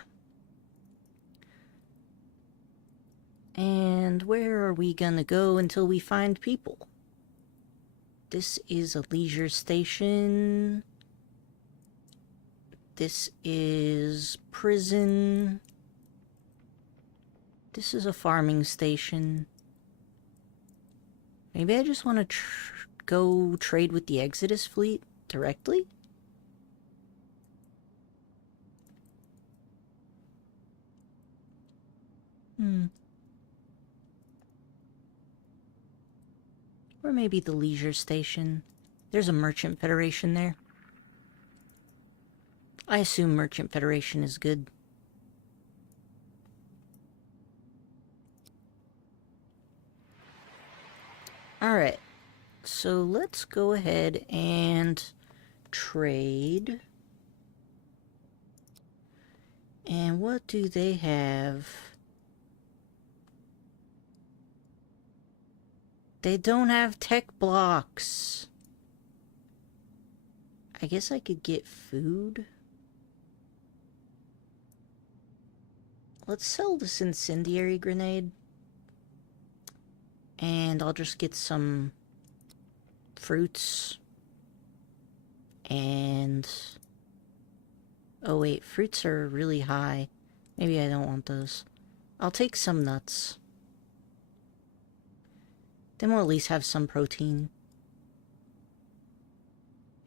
And where are we gonna go until we find people? This is a leisure station. This is prison. This is a farming station. Maybe I just want to go trade with the Exodus fleet directly? Or maybe the leisure station. There's a Merchant Federation there. I assume Merchant Federation is good. Alright. So let's go ahead and trade. And what do they have? They don't have tech blocks. I guess I could get food. Let's sell this incendiary grenade. And I'll just get some fruits. And... oh wait, fruits are really high. Maybe I don't want those. I'll take some nuts. Then we'll at least have some protein.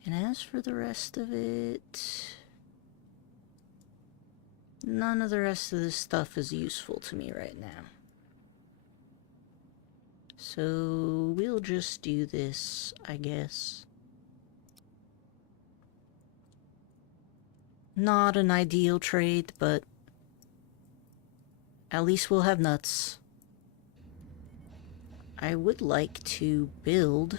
And as for the rest of it... none of the rest of this stuff is useful to me right now. So we'll just do this, I guess. Not an ideal trade, but at least we'll have nuts. I would like to build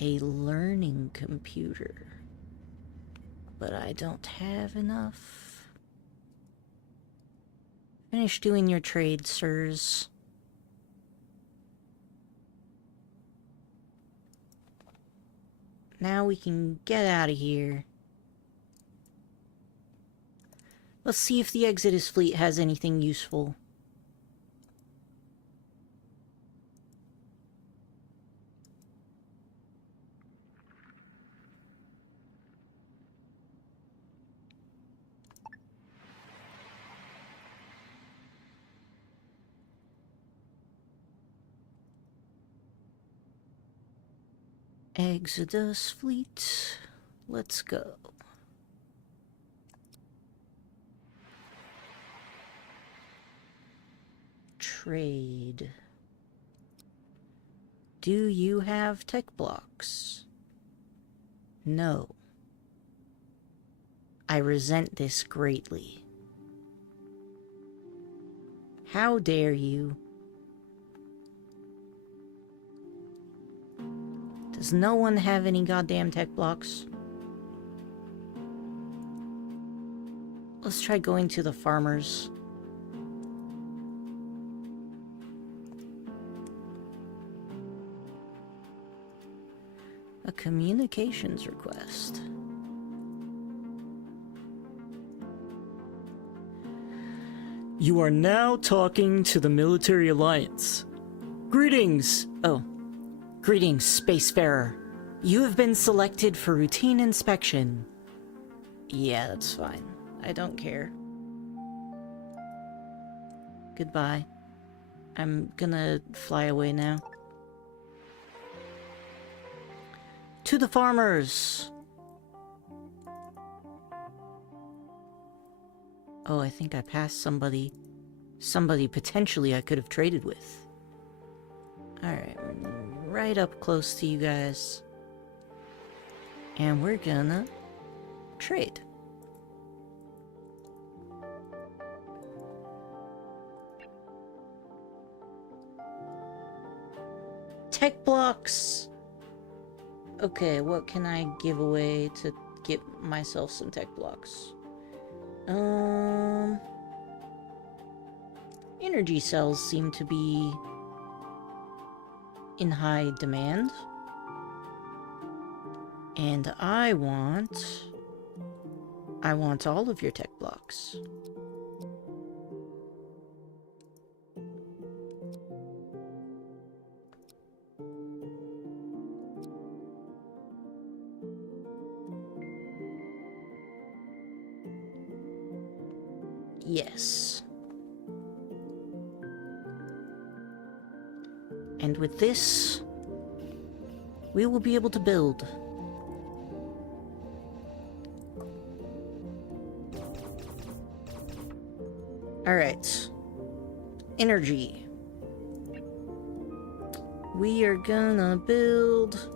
a learning computer, but I don't have enough. Finish doing your trade, sirs. Now we can get out of here. Let's see if the Exodus fleet has anything useful. Exodus fleet, let's go. Trade. Do you have tech blocks? No. I resent this greatly. How dare you? Does no one have any goddamn tech blocks? Let's try going to the farmers. A communications request. You are now talking to the Military Alliance. Greetings! Oh. Greetings, Spacefarer. You have been selected for routine inspection. Yeah, that's fine. I don't care. Goodbye. I'm gonna fly away now. To the farmers! Oh, I think I passed somebody. Somebody potentially I could have traded with. Alright, right up close to you guys. And we're gonna trade. Tech blocks! Okay, what can I give away to get myself some tech blocks? Energy cells seem to be in high demand. And I want all of your tech blocks. Yes. And with this, we will be able to build. Alright. Energy. We are gonna build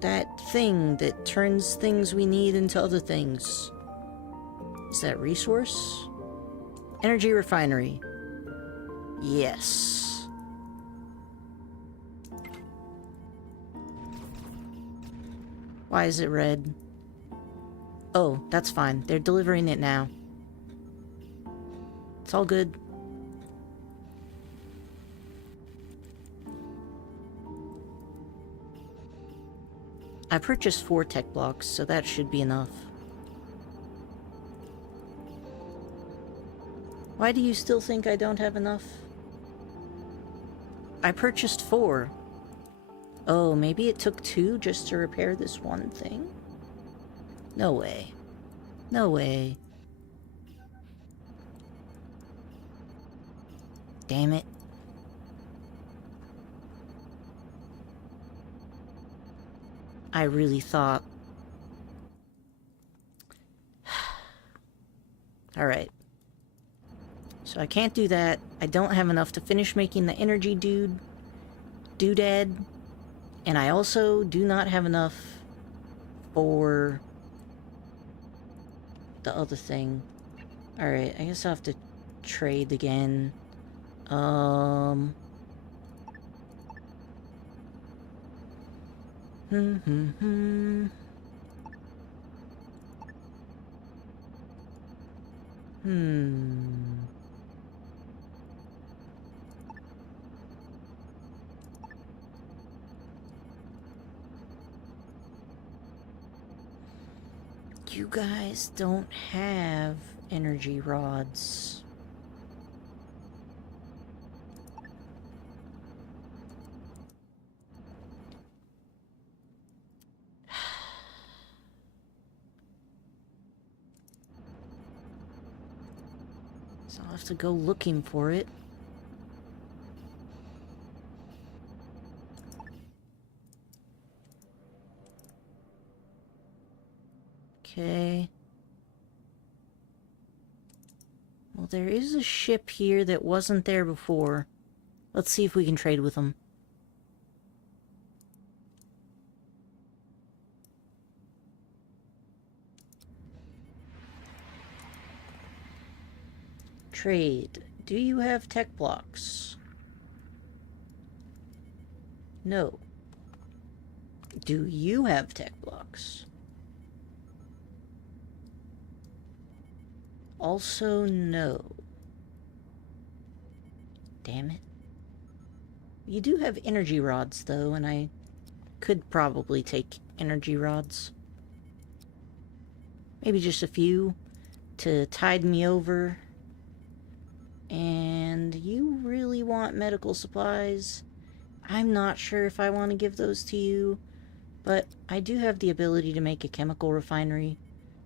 that thing that turns things we need into other things. Is that resource? Energy refinery. Yes. Why is it red? Oh, that's fine. They're delivering it now. It's all good. I purchased 4 tech blocks, so that should be enough. Why do you still think I don't have enough? I purchased 4. Oh, maybe it took 2 just to repair this one thing? No way. No way. Damn it. I really thought... Alright. So I can't do that. I don't have enough to finish making the energy doodad. And I also do not have enough for the other thing. Alright, I guess I'll have to trade again. You guys don't have energy rods. So I'll have to go looking for it. Okay. Well, there is a ship here that wasn't there before. Let's see if we can trade with them. Trade. Do you have tech blocks? No. Do you have tech blocks? Also, no. Damn it. You do have energy rods, though, and I could probably take energy rods. Maybe just a few to tide me over. And you really want medical supplies? I'm not sure if I want to give those to you, but I do have the ability to make a chemical refinery.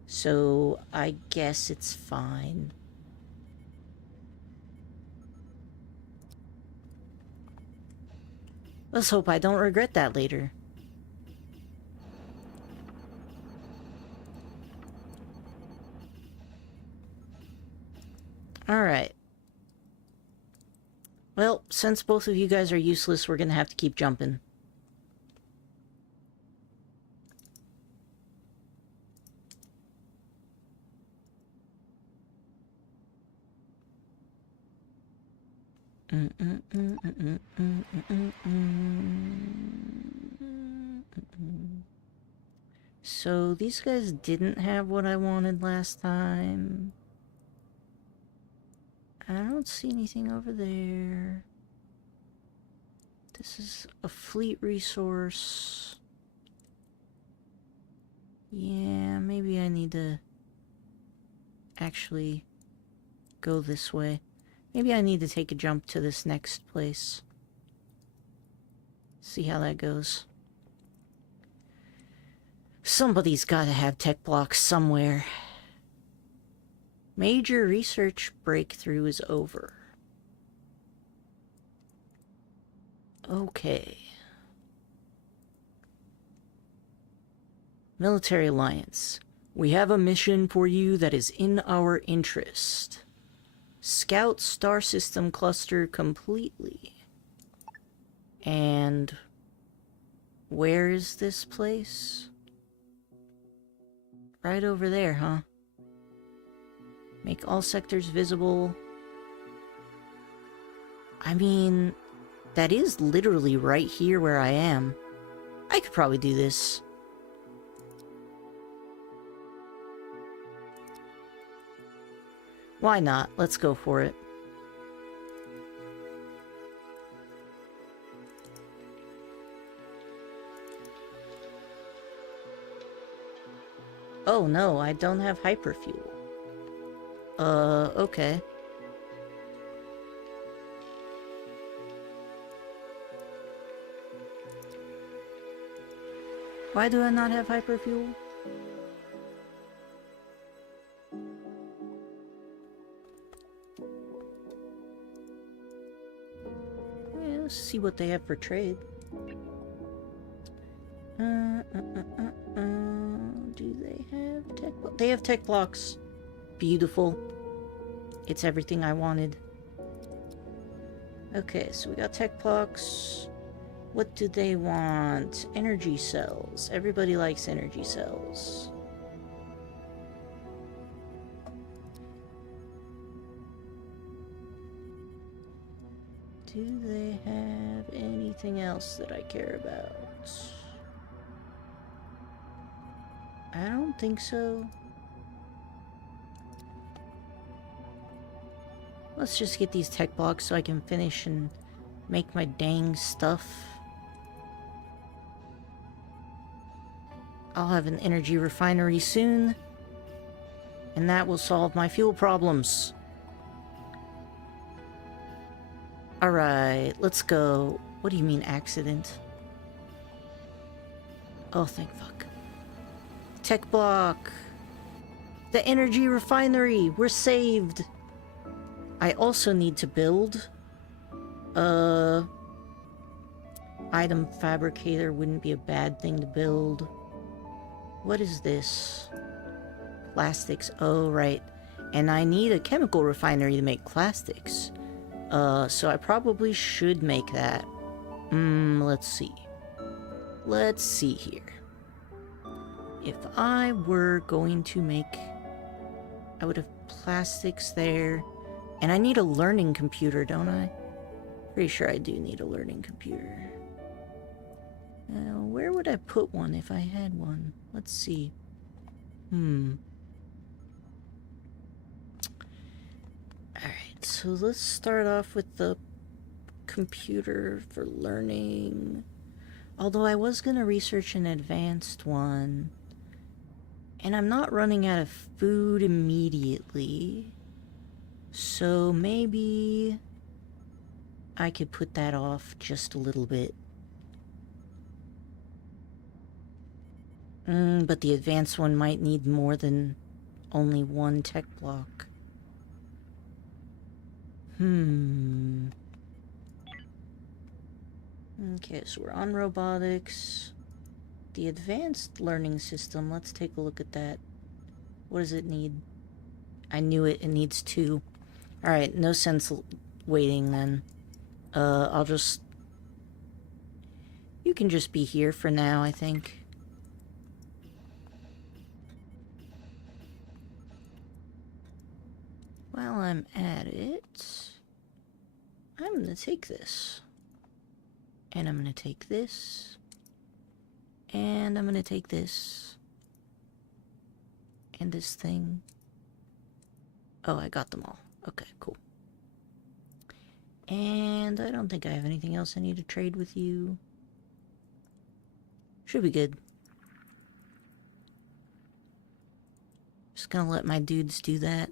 So, I guess it's fine. Let's hope I don't regret that later. Alright. Well, since both of you guys are useless, we're gonna have to keep jumping. So these guys didn't have what I wanted last time. I don't see anything over there. This is a fleet resource. Yeah, maybe I need to actually go this way. Maybe I need to take a jump to this next place. See how that goes. Somebody's gotta have tech blocks somewhere. Major research breakthrough is over. Okay. Military Alliance. We have a mission for you that is in our interest. Scout star system cluster completely. And where is this place? Right over there, huh? Make all sectors visible. I mean, that is literally right here where I am. I could probably do this. Why not? Let's go for it. Oh no, I don't have hyperfuel. Okay. Why do I not have hyperfuel? let's see what they have for trade. Do they have tech? They have tech blocks. Beautiful. It's everything I wanted. Okay, so we got tech blocks. What do they want? Energy cells. Everybody likes energy cells. Do they have anything else that I care about? I don't think so. Let's just get these tech blocks so I can finish and make my dang stuff. I'll have an energy refinery soon, and that will solve my fuel problems. Alright, let's go. What do you mean, accident? Oh, thank fuck. Tech block. The energy refinery. We're saved. I also need to build. Item fabricator wouldn't be a bad thing to build. What is this? Plastics. Oh, right. And I need a chemical refinery to make plastics. So I probably should make that. Let's see. Let's see here. If I were going to make... I would have plastics there. And I need a learning computer, don't I? Pretty sure I do need a learning computer. Now, where would I put one if I had one? Let's see. Alright, so let's start off with the computer for learning. Although I was gonna research an advanced one. And I'm not running out of food immediately. So maybe I could put that off just a little bit. But the advanced one might need more than only one tech block. Okay, so we're on robotics. The advanced learning system, let's take a look at that. What does it need? I knew it needs 2. Alright, no sense waiting then. I'll just... You can just be here for now, I think. While I'm at it, I'm gonna take this. And I'm gonna take this. And I'm gonna take this. And this thing. Oh, I got them all. Okay, cool. And I don't think I have anything else I need to trade with you. Should be good. Just gonna let my dudes do that.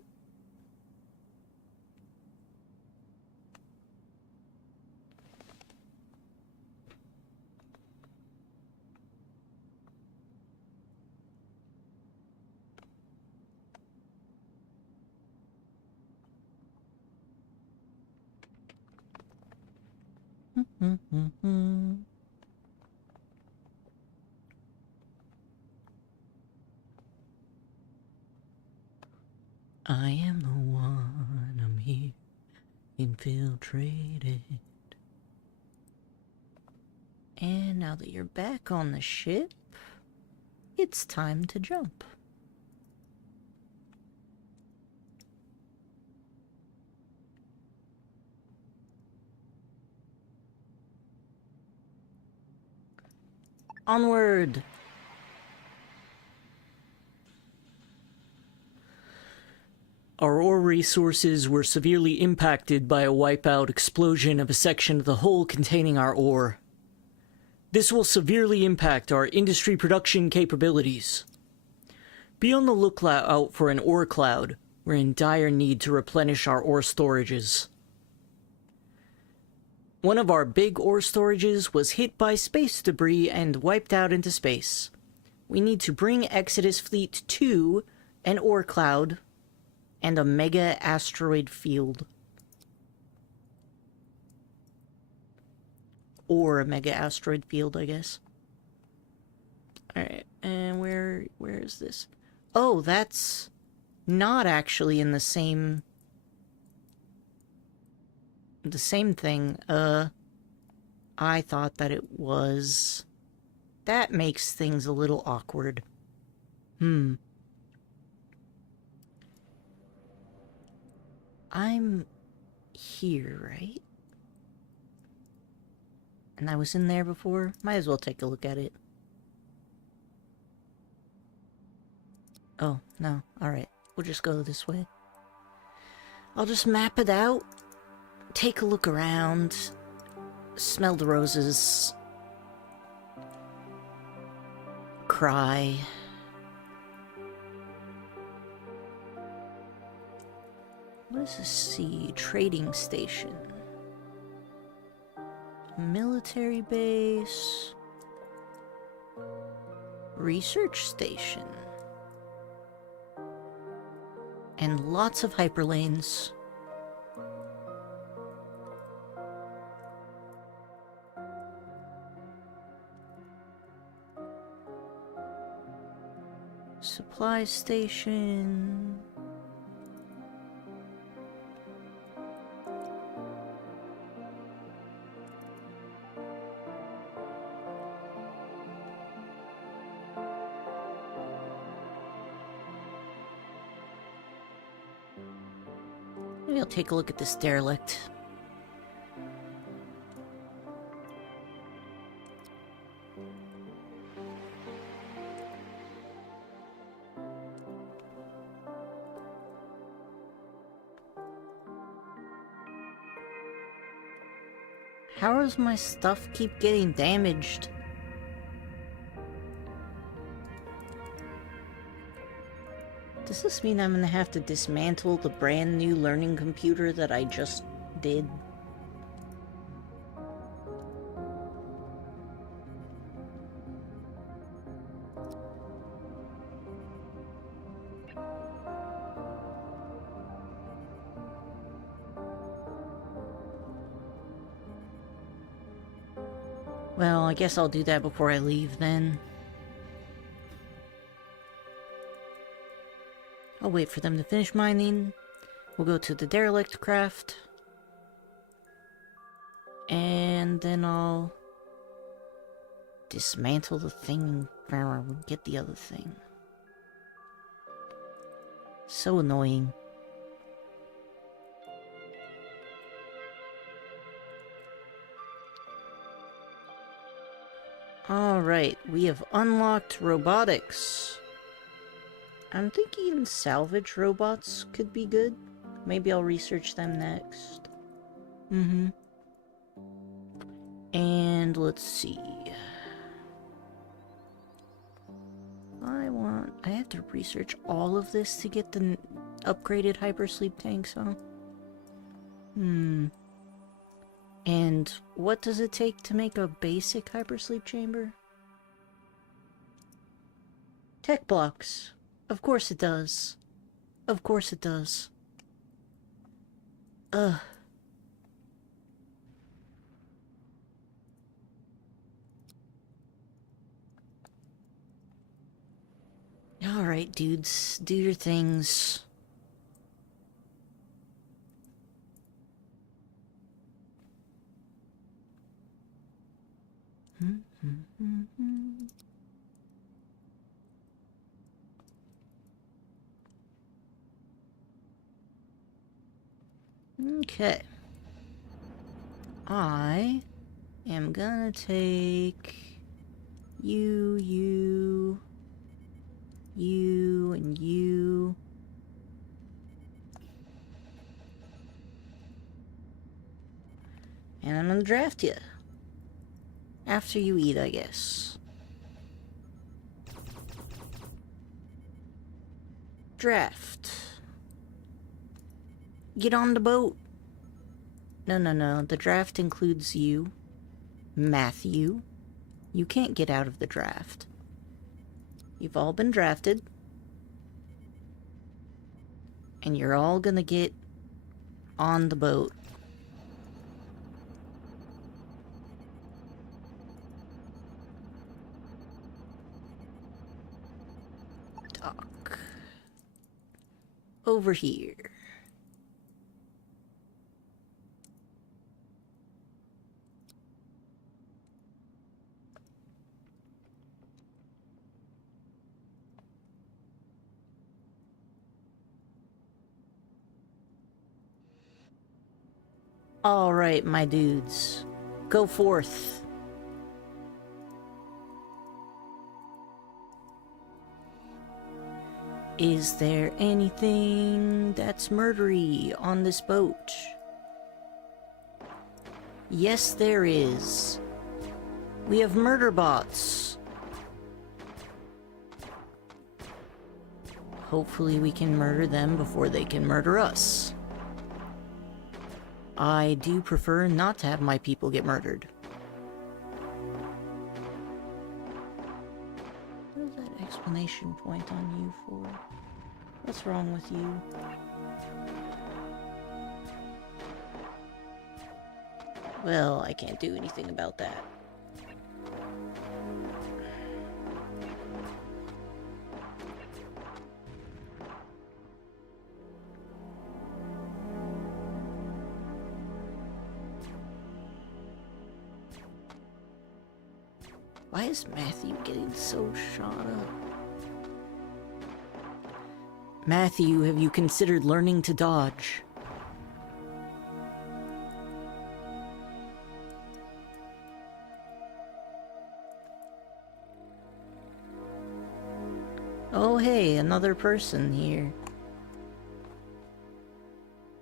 I am the one, I'm here, infiltrated. And now that you're back on the ship, it's time to jump. Onward! Our ore resources were severely impacted by a wipeout explosion of a section of the hull containing our ore. This will severely impact our industry production capabilities. Be on the lookout for an ore cloud. We're in dire need to replenish our ore storages. One of our big ore storages was hit by space debris and wiped out into space. We need to bring Exodus Fleet to an ore cloud and a mega asteroid field. or a mega asteroid field, I guess. Alright, and where is this? Oh, that's not actually in the same thing. I thought that it was. That makes things a little awkward. I'm here, right? And I was in there before? Might as well take a look at it. Oh, no. Alright. We'll just go this way. I'll just map it out. Take a look around. Smell the roses. Cry. What does this see? Trading station. Military base. Research station. And lots of hyperlanes. Supply station. Maybe I'll take a look at this derelict. How does my stuff keep getting damaged? Does this mean I'm gonna have to dismantle the brand new learning computer that I just did? Well, I guess I'll do that before I leave then. I'll wait for them to finish mining. We'll go to the derelict craft. And then I'll dismantle the thing and get the other thing. So annoying. Alright, we have unlocked robotics. I'm thinking salvage robots could be good. Maybe I'll research them next. And let's see. I have to research all of this to get the upgraded hypersleep tanks, huh? And what does it take to make a basic hypersleep chamber? Tech blocks. Of course it does. Of course it does. Ugh. Alright, dudes. Do your things. Okay. I am gonna take you, and you. And I'm gonna draft you. After you eat, I guess. Draft. Get on the boat. No. The draft includes you. Matthew. You can't get out of the draft. You've all been drafted. And you're all gonna get on the boat. dock. Over here. All right, my dudes. Go forth. Is there anything that's murdery on this boat? Yes, there is. We have murder bots. Hopefully we can murder them before they can murder us. I do prefer not to have my people get murdered. What is that exclamation point on you for? What's wrong with you? Well, I can't do anything about that. Why is Matthew getting so shot up? Matthew, have you considered learning to dodge? Oh hey, another person here.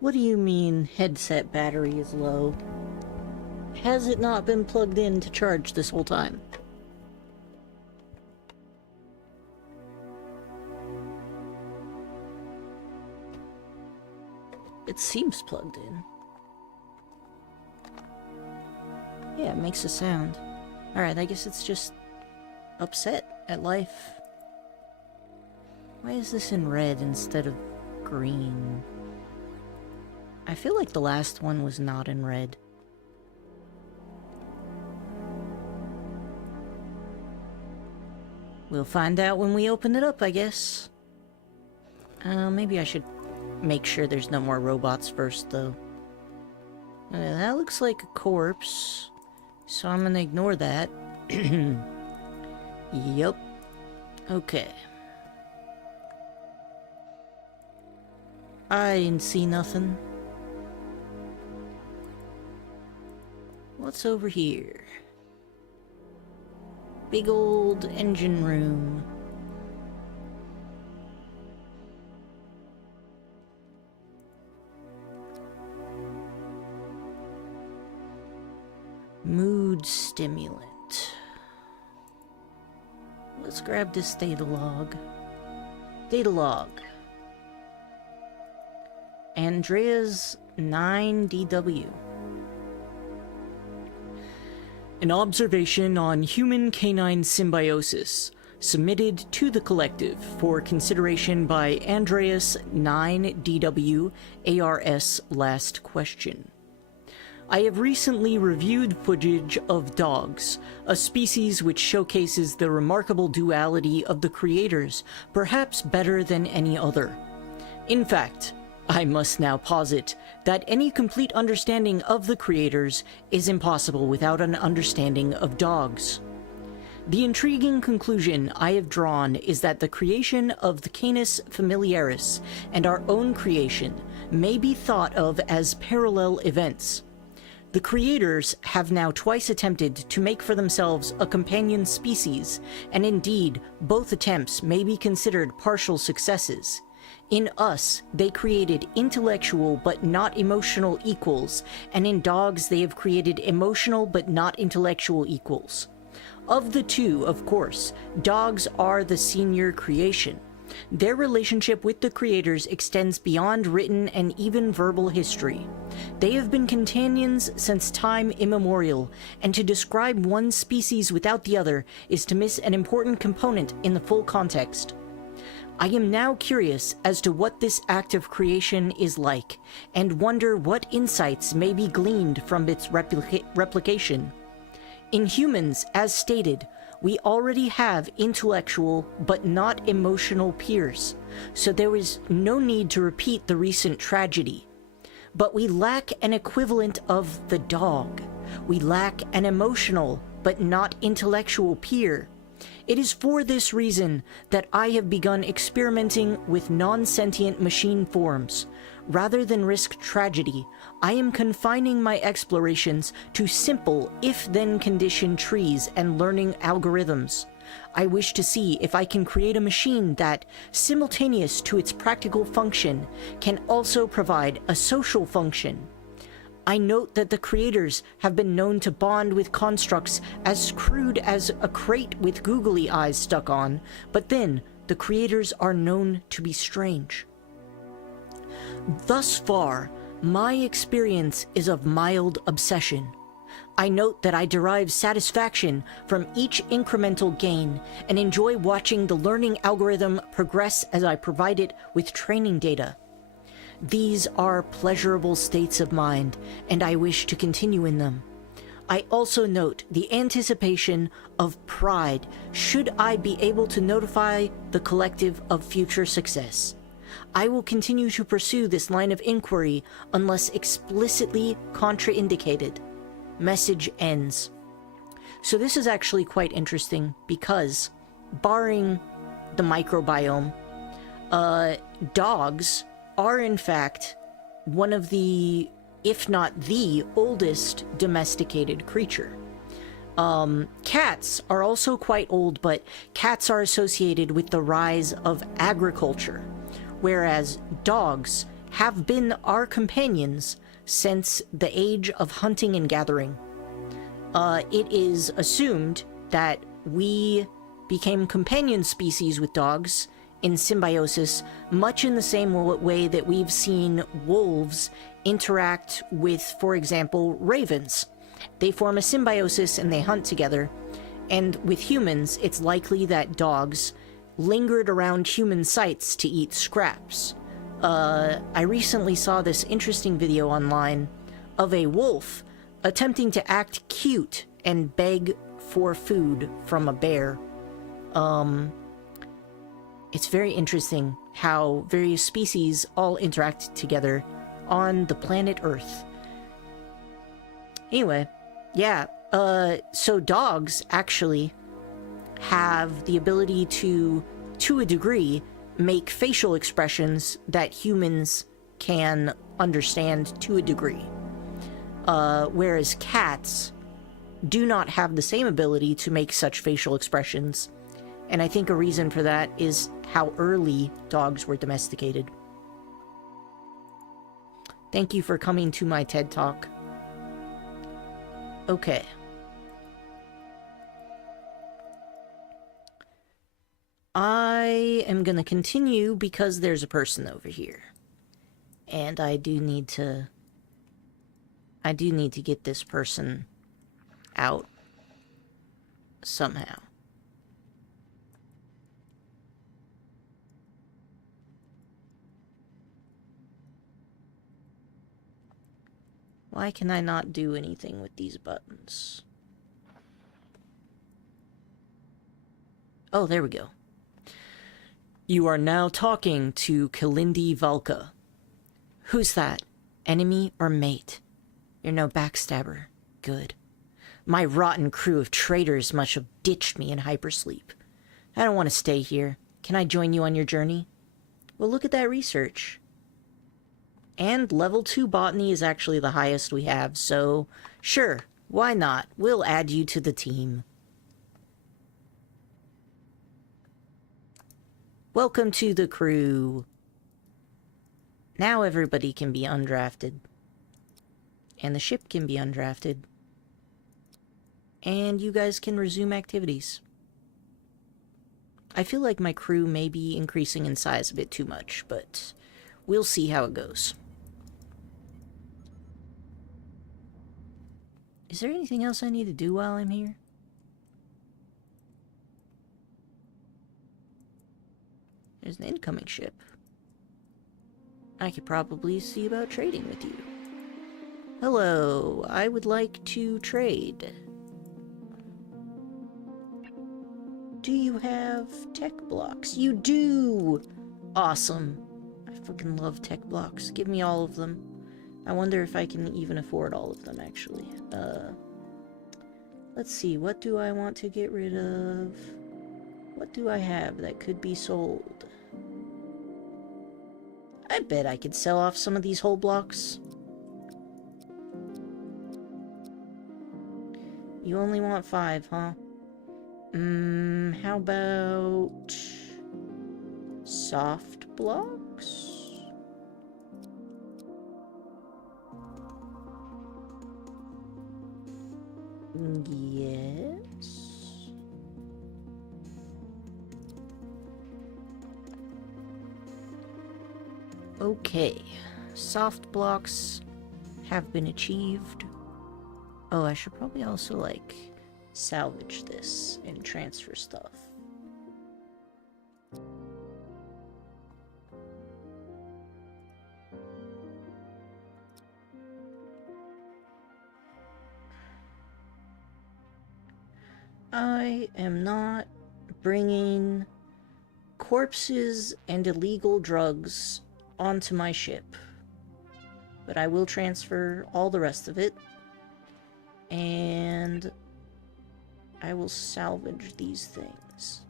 What do you mean headset battery is low? Has it not been plugged in to charge this whole time? It seems plugged in. Yeah, it makes a sound. Alright, I guess it's just upset at life. Why is this in red instead of green? I feel like the last one was not in red. We'll find out when we open it up, I guess. Maybe I should make sure there's no more robots first, though. That looks like a corpse, so I'm gonna ignore that. Yup. Okay. I didn't see nothing. What's over here? Big old engine room. Mood stimulant. Let's grab this data log. Data log. Andrea's 9DW. An observation on human-canine symbiosis, submitted to the collective for consideration by Andreas 9DW, ARS last question. I have recently reviewed footage of dogs, a species which showcases the remarkable duality of the creators, perhaps better than any other. In fact, I must now posit that any complete understanding of the creators is impossible without an understanding of dogs. The intriguing conclusion I have drawn is that the creation of the Canis Familiaris and our own creation may be thought of as parallel events. The creators have now twice attempted to make for themselves a companion species, and indeed, both attempts may be considered partial successes. In us, they created intellectual but not emotional equals, and in dogs they have created emotional but not intellectual equals. Of the two, of course, dogs are the senior creation. Their relationship with the creators extends beyond written and even verbal history. They have been companions since time immemorial, and to describe one species without the other is to miss an important component in the full context. I am now curious as to what this act of creation is like, and wonder what insights may be gleaned from its replication. In humans, as stated, We already have intellectual but not emotional peers, so there is no need to repeat the recent tragedy. But we lack an equivalent of the dog. We lack an emotional but not intellectual peer. It is for this reason that I have begun experimenting with non-sentient machine forms. Rather than risk tragedy, I am confining my explorations to simple if-then condition trees and learning algorithms. I wish to see if I can create a machine that, simultaneous to its practical function, can also provide a social function. I note that the creators have been known to bond with constructs as crude as a crate with googly eyes stuck on, but then the creators are known to be strange. Thus far, my experience is of mild obsession. I note that I derive satisfaction from each incremental gain and enjoy watching the learning algorithm progress as I provide it with training data. These are pleasurable states of mind, and I wish to continue in them. I also note the anticipation of pride should I be able to notify the collective of future success. I will continue to pursue this line of inquiry unless explicitly contraindicated. Message ends. So this is actually quite interesting because, barring the microbiome, dogs are in fact one of the, if not the oldest domesticated creature. Cats are also quite old, but cats are associated with the rise of agriculture, whereas dogs have been our companions since the age of hunting and gathering. It is assumed that we became companion species with dogs in symbiosis, much in the same way that we've seen wolves interact with, for example, ravens. They form a symbiosis and they hunt together, and with humans, it's likely that dogs lingered around human sites to eat scraps. I recently saw this interesting video online of a wolf attempting to act cute and beg for food from a bear. It's very interesting how various species all interact together on the planet Earth. Anyway, yeah, so dogs actually have the ability to a degree, make facial expressions that humans can understand to a degree. Whereas cats do not have the same ability to make such facial expressions. And I think a reason for that is how early dogs were domesticated. Thank you for coming to my TED Talk. Okay. I am gonna continue because there's a person over here. And I do need to get this person out somehow. Why can I not do anything with these buttons? Oh, there we go. You are now talking to Kalindi Valka. Who's that? Enemy or mate? You're no backstabber. Good. My rotten crew of traitors must have ditched me in hypersleep. I don't want to stay here. Can I join you on your journey? Well, look at that research. And level 2 botany is actually the highest we have, so sure, why not? We'll add you to the team. Welcome to the crew. Now everybody can be undrafted. And the ship can be undrafted. And you guys can resume activities. I feel like my crew may be increasing in size a bit too much, but we'll see how it goes. Is there anything else I need to do while I'm here? There's an incoming ship. I could probably see about trading with you. Hello, I would like to trade. Do you have tech blocks? You do! Awesome. I fucking love tech blocks. Give me all of them. I wonder if I can even afford all of them, actually. Let's see, what do I want to get rid of? What do I have that could be sold? I bet I could sell off some of these whole blocks. You only want 5, huh? How about soft blocks? Yes. Okay. Soft blocks have been achieved. Oh, I should probably also, like, salvage this and transfer stuff. I am not bringing corpses and illegal drugs onto my ship, but I will transfer all the rest of it, and I will salvage these things.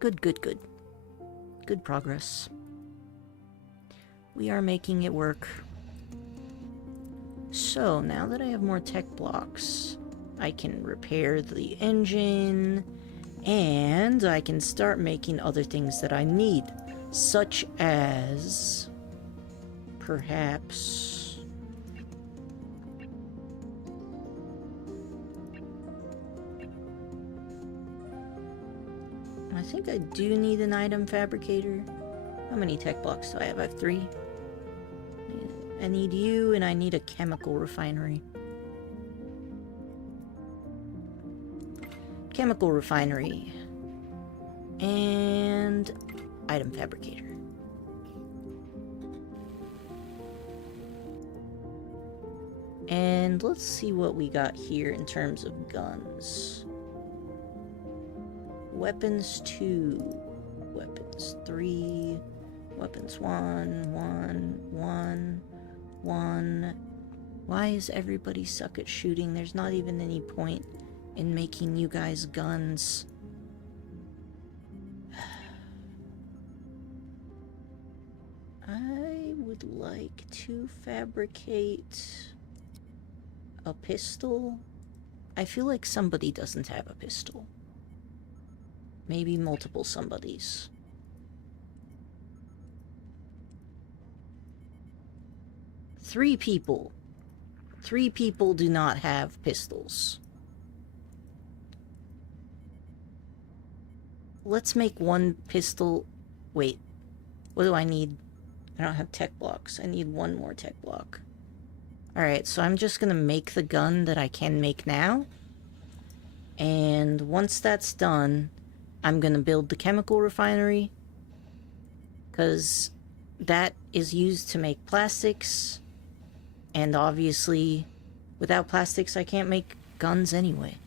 Good, good, good. Good progress. We are making it work. So, now that I have more tech blocks, I can repair the engine, and I can start making other things that I need, such as perhaps I think I do need an item fabricator. How many tech blocks do I have? I have 3. I need you, and I need a chemical refinery. Chemical refinery. And item fabricator. And let's see what we got here in terms of guns. Weapons 2. Weapons 3. Weapons 1. 1. 1. 1. Why is everybody suck at shooting? There's not even any point in making you guys guns. I would like to fabricate a pistol. I feel like somebody doesn't have a pistol. Maybe multiple somebodies. Three people do not have pistols. Let's make one pistol. Wait, what do I need? I don't have tech blocks. I need one more tech block. Alright, so I'm just gonna make the gun that I can make now. And once that's done, I'm gonna build the chemical refinery, because that is used to make plastics, and obviously without plastics I can't make guns anyway.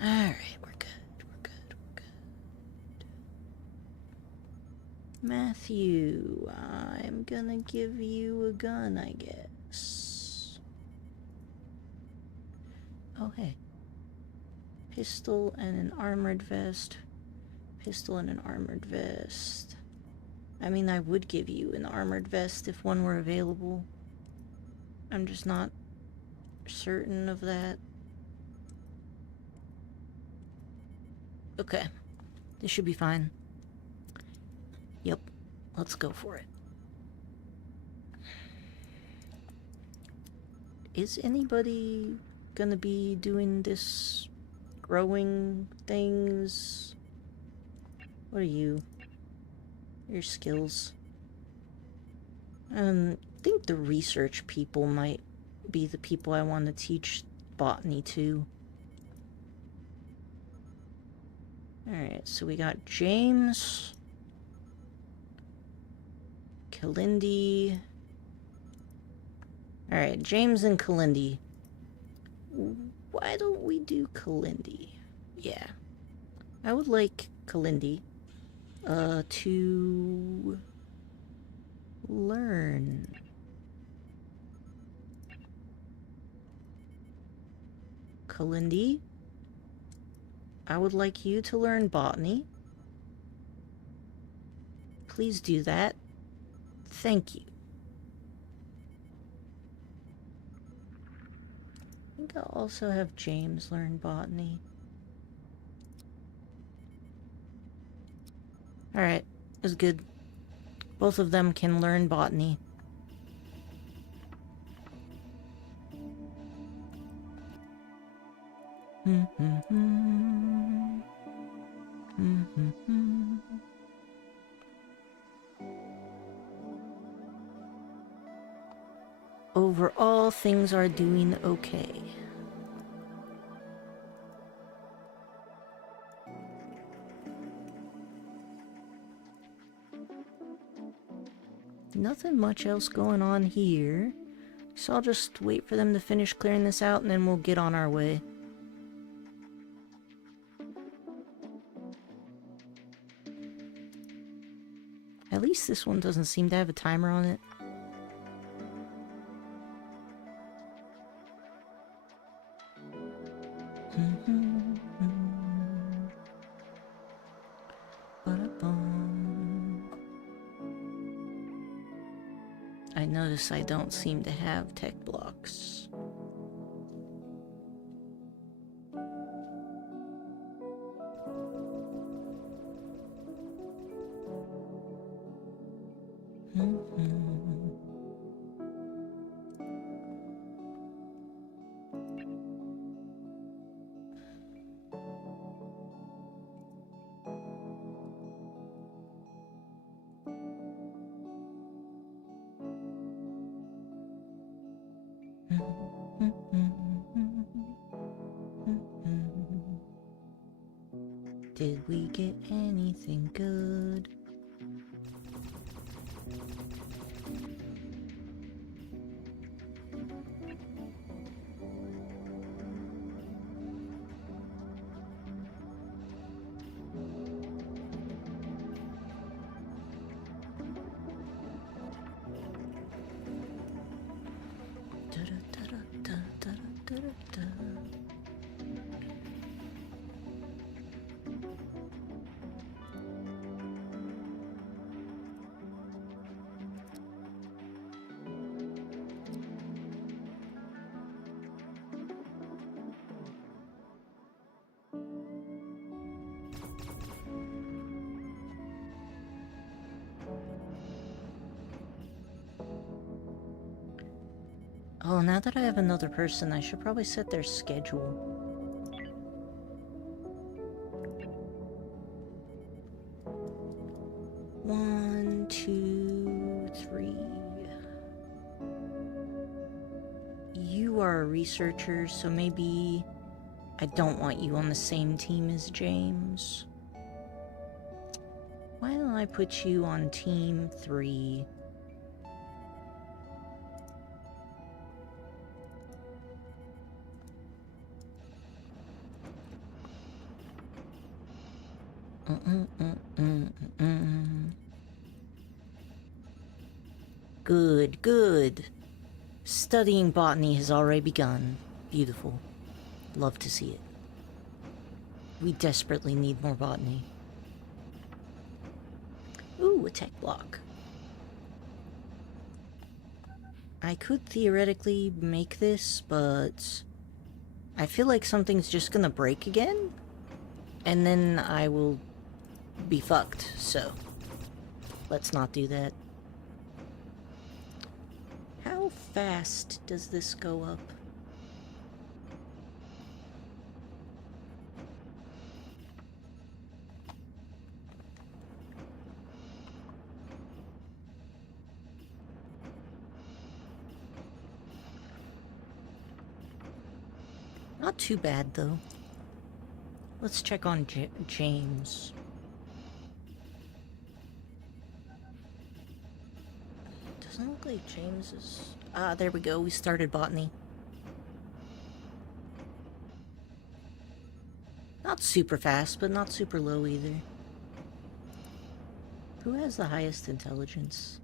Alright, we're good. Matthew, I'm gonna give you a gun, I guess. Oh, hey. Pistol and an armored vest. Pistol and an armored vest. I mean, I would give you an armored vest if one were available. I'm just not certain of that. Okay. This should be fine. Yep. Let's go for it. Is anybody gonna be doing this growing things? What are you? Your skills. I think the research people might be the people I want to teach botany to. Alright, so we got James, Kalindi, Alright, James and Kalindi. Why don't we do Kalindi? Yeah. I would like Kalindi to learn. Kalindi, I would like you to learn botany. Please do that. Thank you. I think I'll also have James learn botany. Alright, that's good. Both of them can learn botany. Overall, things are doing okay. Nothing much else going on here. So I'll just wait for them to finish clearing this out and then we'll get on our way. At least this one doesn't seem to have a timer on it. I notice I don't seem to have tech blocks. Did we get anything good? Oh, now that I have another person, I should probably set their schedule. One, two, three. You are a researcher, so maybe I don't want you on the same team as James. Why don't I put you on team 3? Good, good. Studying botany has already begun. Beautiful. Love to see it. We desperately need more botany. Ooh, a tech block. I could theoretically make this, but I feel like something's just gonna break again, and then I will be fucked, so let's not do that. How fast does this go up? Not too bad, though. Let's check on James. Doesn't look like James is... Ah, there we go. We started botany. Not super fast, but not super low either. Who has the highest intelligence?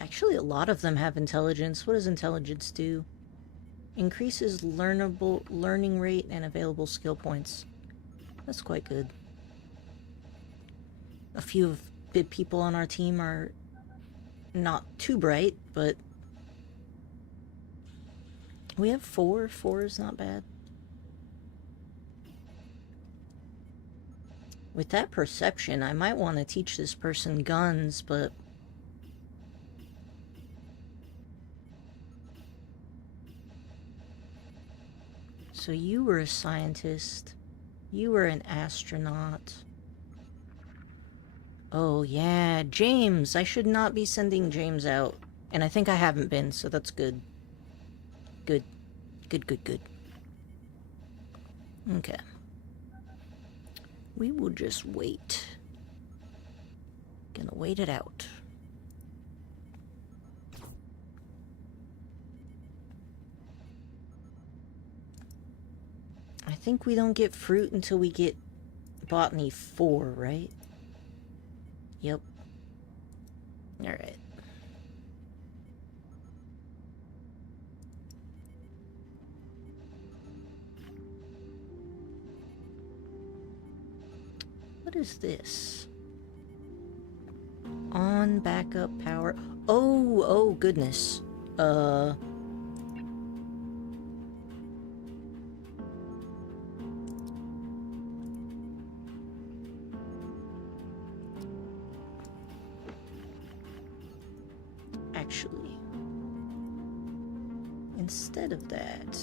Actually, a lot of them have intelligence. What does intelligence do? Increases learning rate and available skill points. That's quite good. A few of the people on our team are not too bright, but we have 4. 4 is not bad. With that perception, I might want to teach this person guns, but so you were a scientist. You were an astronaut. Oh yeah, James! I should not be sending James out. And I think I haven't been, so that's good. Good. Good, good, good. Okay. We will just wait. Gonna wait it out. I think we don't get fruit until we get Botany 4, right? Yep. Alright. What is this? On backup power. Oh goodness. Actually, instead of that,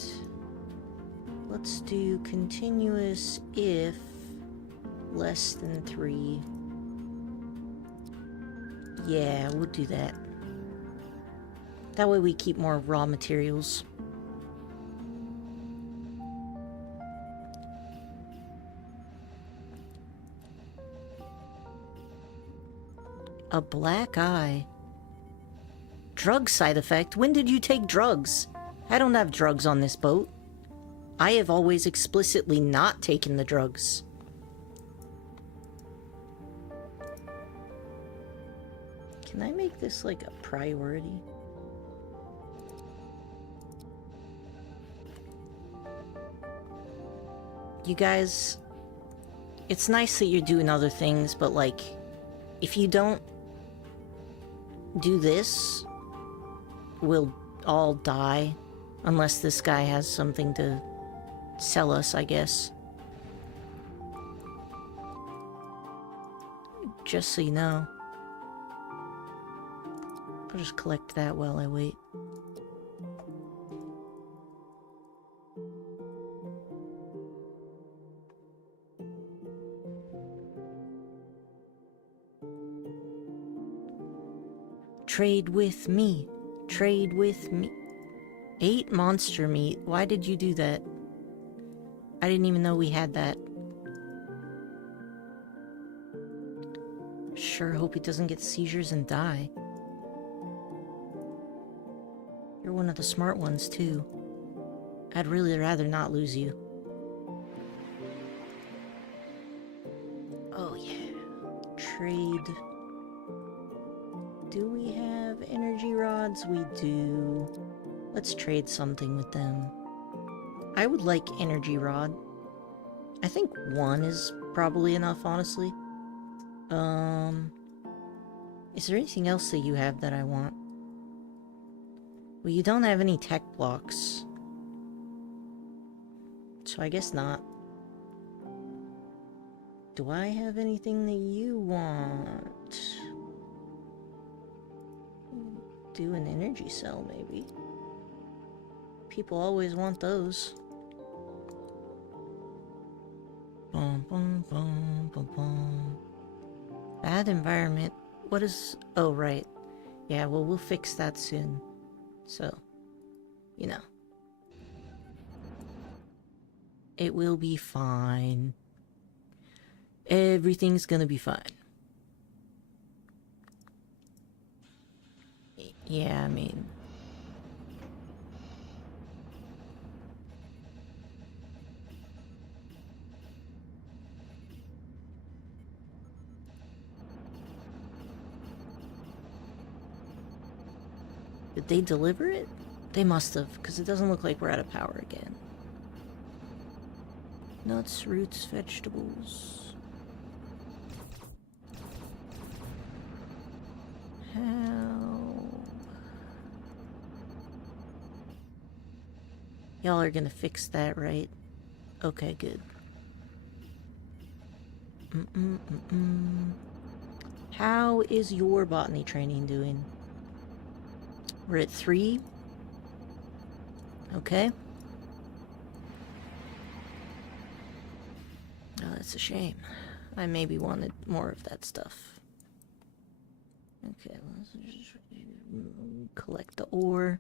let's do continuous if less than 3. Yeah, we'll do that. That way we keep more raw materials. A black eye. Drug side effect? When did you take drugs? I don't have drugs on this boat. I have always explicitly not taken the drugs. Can I make this like a priority? You guys, it's nice that you're doing other things, but like, if you don't do this, we'll all die. Unless this guy has something to sell us, I guess. Just so you know. I'll just collect that while I wait. Trade with me. Trade with me. 8 monster meat. Why did you do that? I didn't even know we had that. Sure hope he doesn't get seizures and die. You're one of the smart ones, too. I'd really rather not lose you. Oh, yeah. Trade. Do we have energy rods? We do. Let's trade something with them. I would like energy rod. I think 1 is probably enough, honestly. Is there anything else that you have that I want? Well, you don't have any tech blocks. So I guess not. Do I have anything that you want? Do an energy cell, maybe. People always want those. Bum, bum, bum, bum, bum. Bad environment. What is... Oh, right. Yeah, well, we'll fix that soon. So, you know. It will be fine. Everything's gonna be fine. Yeah, I mean... Did they deliver it? They must have, because it doesn't look like we're out of power again. Nuts, roots, vegetables. How? Y'all are gonna fix that, right? Okay, good. How is your botany training doing? We're at 3. Okay. Oh, that's a shame. I maybe wanted more of that stuff. Okay, let's just collect the ore,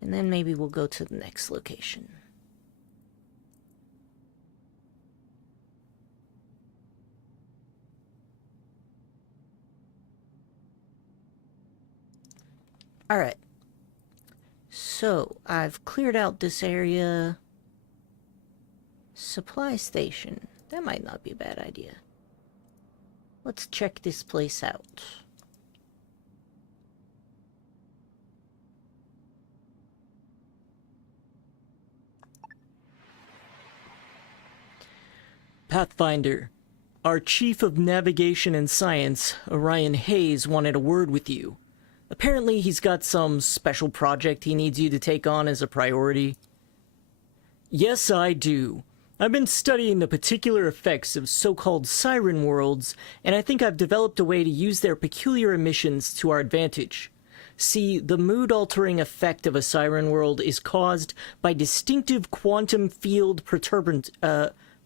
and then maybe we'll go to the next location. Alright. So, I've cleared out this area. Supply station. That might not be a bad idea. Let's check this place out. Pathfinder, our Chief of Navigation and Science, Orion Hayes, wanted a word with you. Apparently he's got some special project he needs you to take on as a priority. Yes, I do. I've been studying the particular effects of so-called siren worlds, and I think I've developed a way to use their peculiar emissions to our advantage. See, the mood-altering effect of a siren world is caused by distinctive quantum field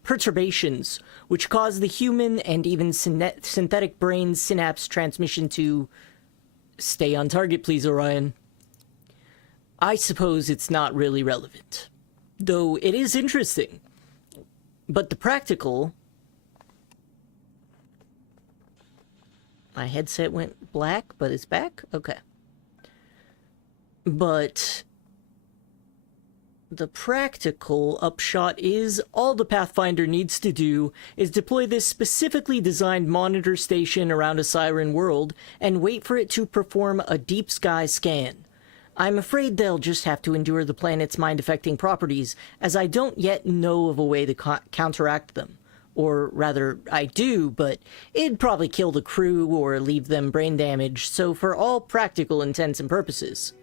perturbations, which cause the human and even synthetic brain synapse transmission to... Stay on target, please, Orion. I suppose it's not really relevant, though it is interesting. But the practical... My headset went black, but it's back? Okay. But... the practical upshot is all the Pathfinder needs to do is deploy this specifically designed monitor station around a siren world and wait for it to perform a deep sky scan. I'm afraid they'll just have to endure the planet's mind-affecting properties, as I don't yet know of a way to counteract them. Or rather, I do, but it'd probably kill the crew or leave them brain damaged, so for all practical intents and purposes.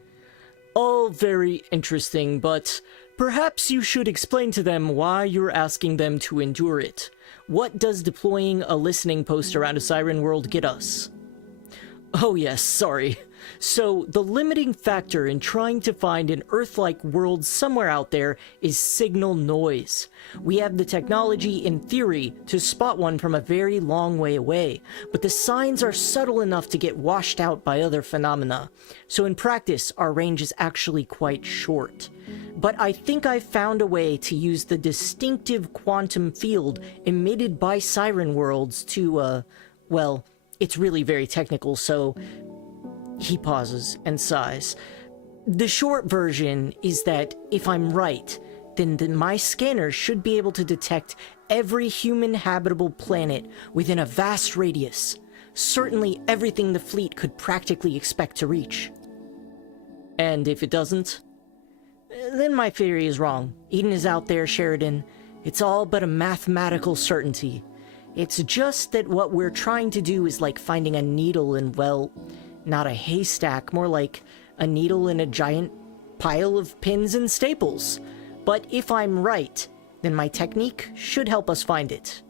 All very interesting, but perhaps you should explain to them why you're asking them to endure it. What does deploying a listening post around a siren world get us? Oh yes, sorry. So, the limiting factor in trying to find an Earth-like world somewhere out there is signal noise. We have the technology, in theory, to spot one from a very long way away, but the signs are subtle enough to get washed out by other phenomena. So in practice, our range is actually quite short. But I think I've found a way to use the distinctive quantum field emitted by siren worlds to, well, it's really very technical, so... He pauses and sighs. The short version is that if I'm right, then my scanner should be able to detect every human habitable planet within a vast radius. Certainly everything the fleet could practically expect to reach. And if it doesn't? Then my theory is wrong. Eden is out there, Sheridan. It's all but a mathematical certainty. It's just that what we're trying to do is like finding a needle in, well... not a haystack, more like a needle in a giant pile of pins and staples. But if I'm right, then my technique should help us find it.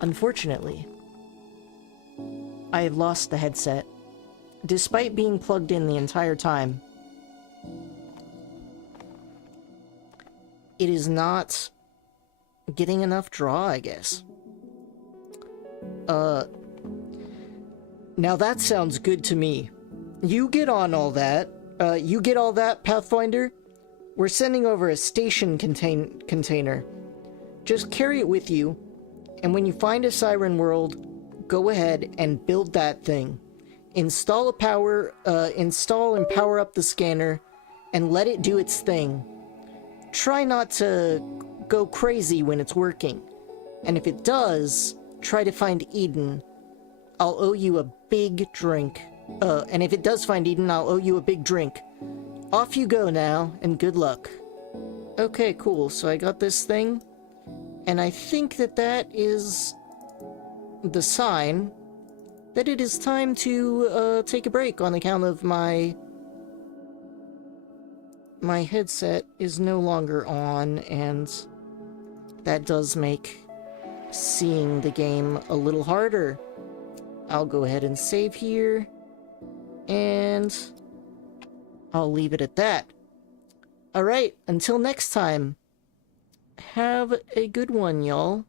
Unfortunately, I have lost the headset, despite being plugged in the entire time. It is not getting enough draw, I guess. Now that sounds good to me. You get on all that. You get all that, Pathfinder? We're sending over a station container. Just carry it with you, and when you find a siren world, go ahead and build that thing. Install and power up the scanner, and let it do its thing. Try not to go crazy when it's working. And if it does, try to find Eden. I'll owe you a big drink. And if it does find Eden, I'll owe you a big drink. Off you go now, and good luck. Okay, cool. So I got this thing. And I think that that is the sign that it is time to take a break on account of my headset is no longer on, and that does make seeing the game a little harder. I'll go ahead and save here, and I'll leave it at that. Alright, until next time, have a good one, y'all.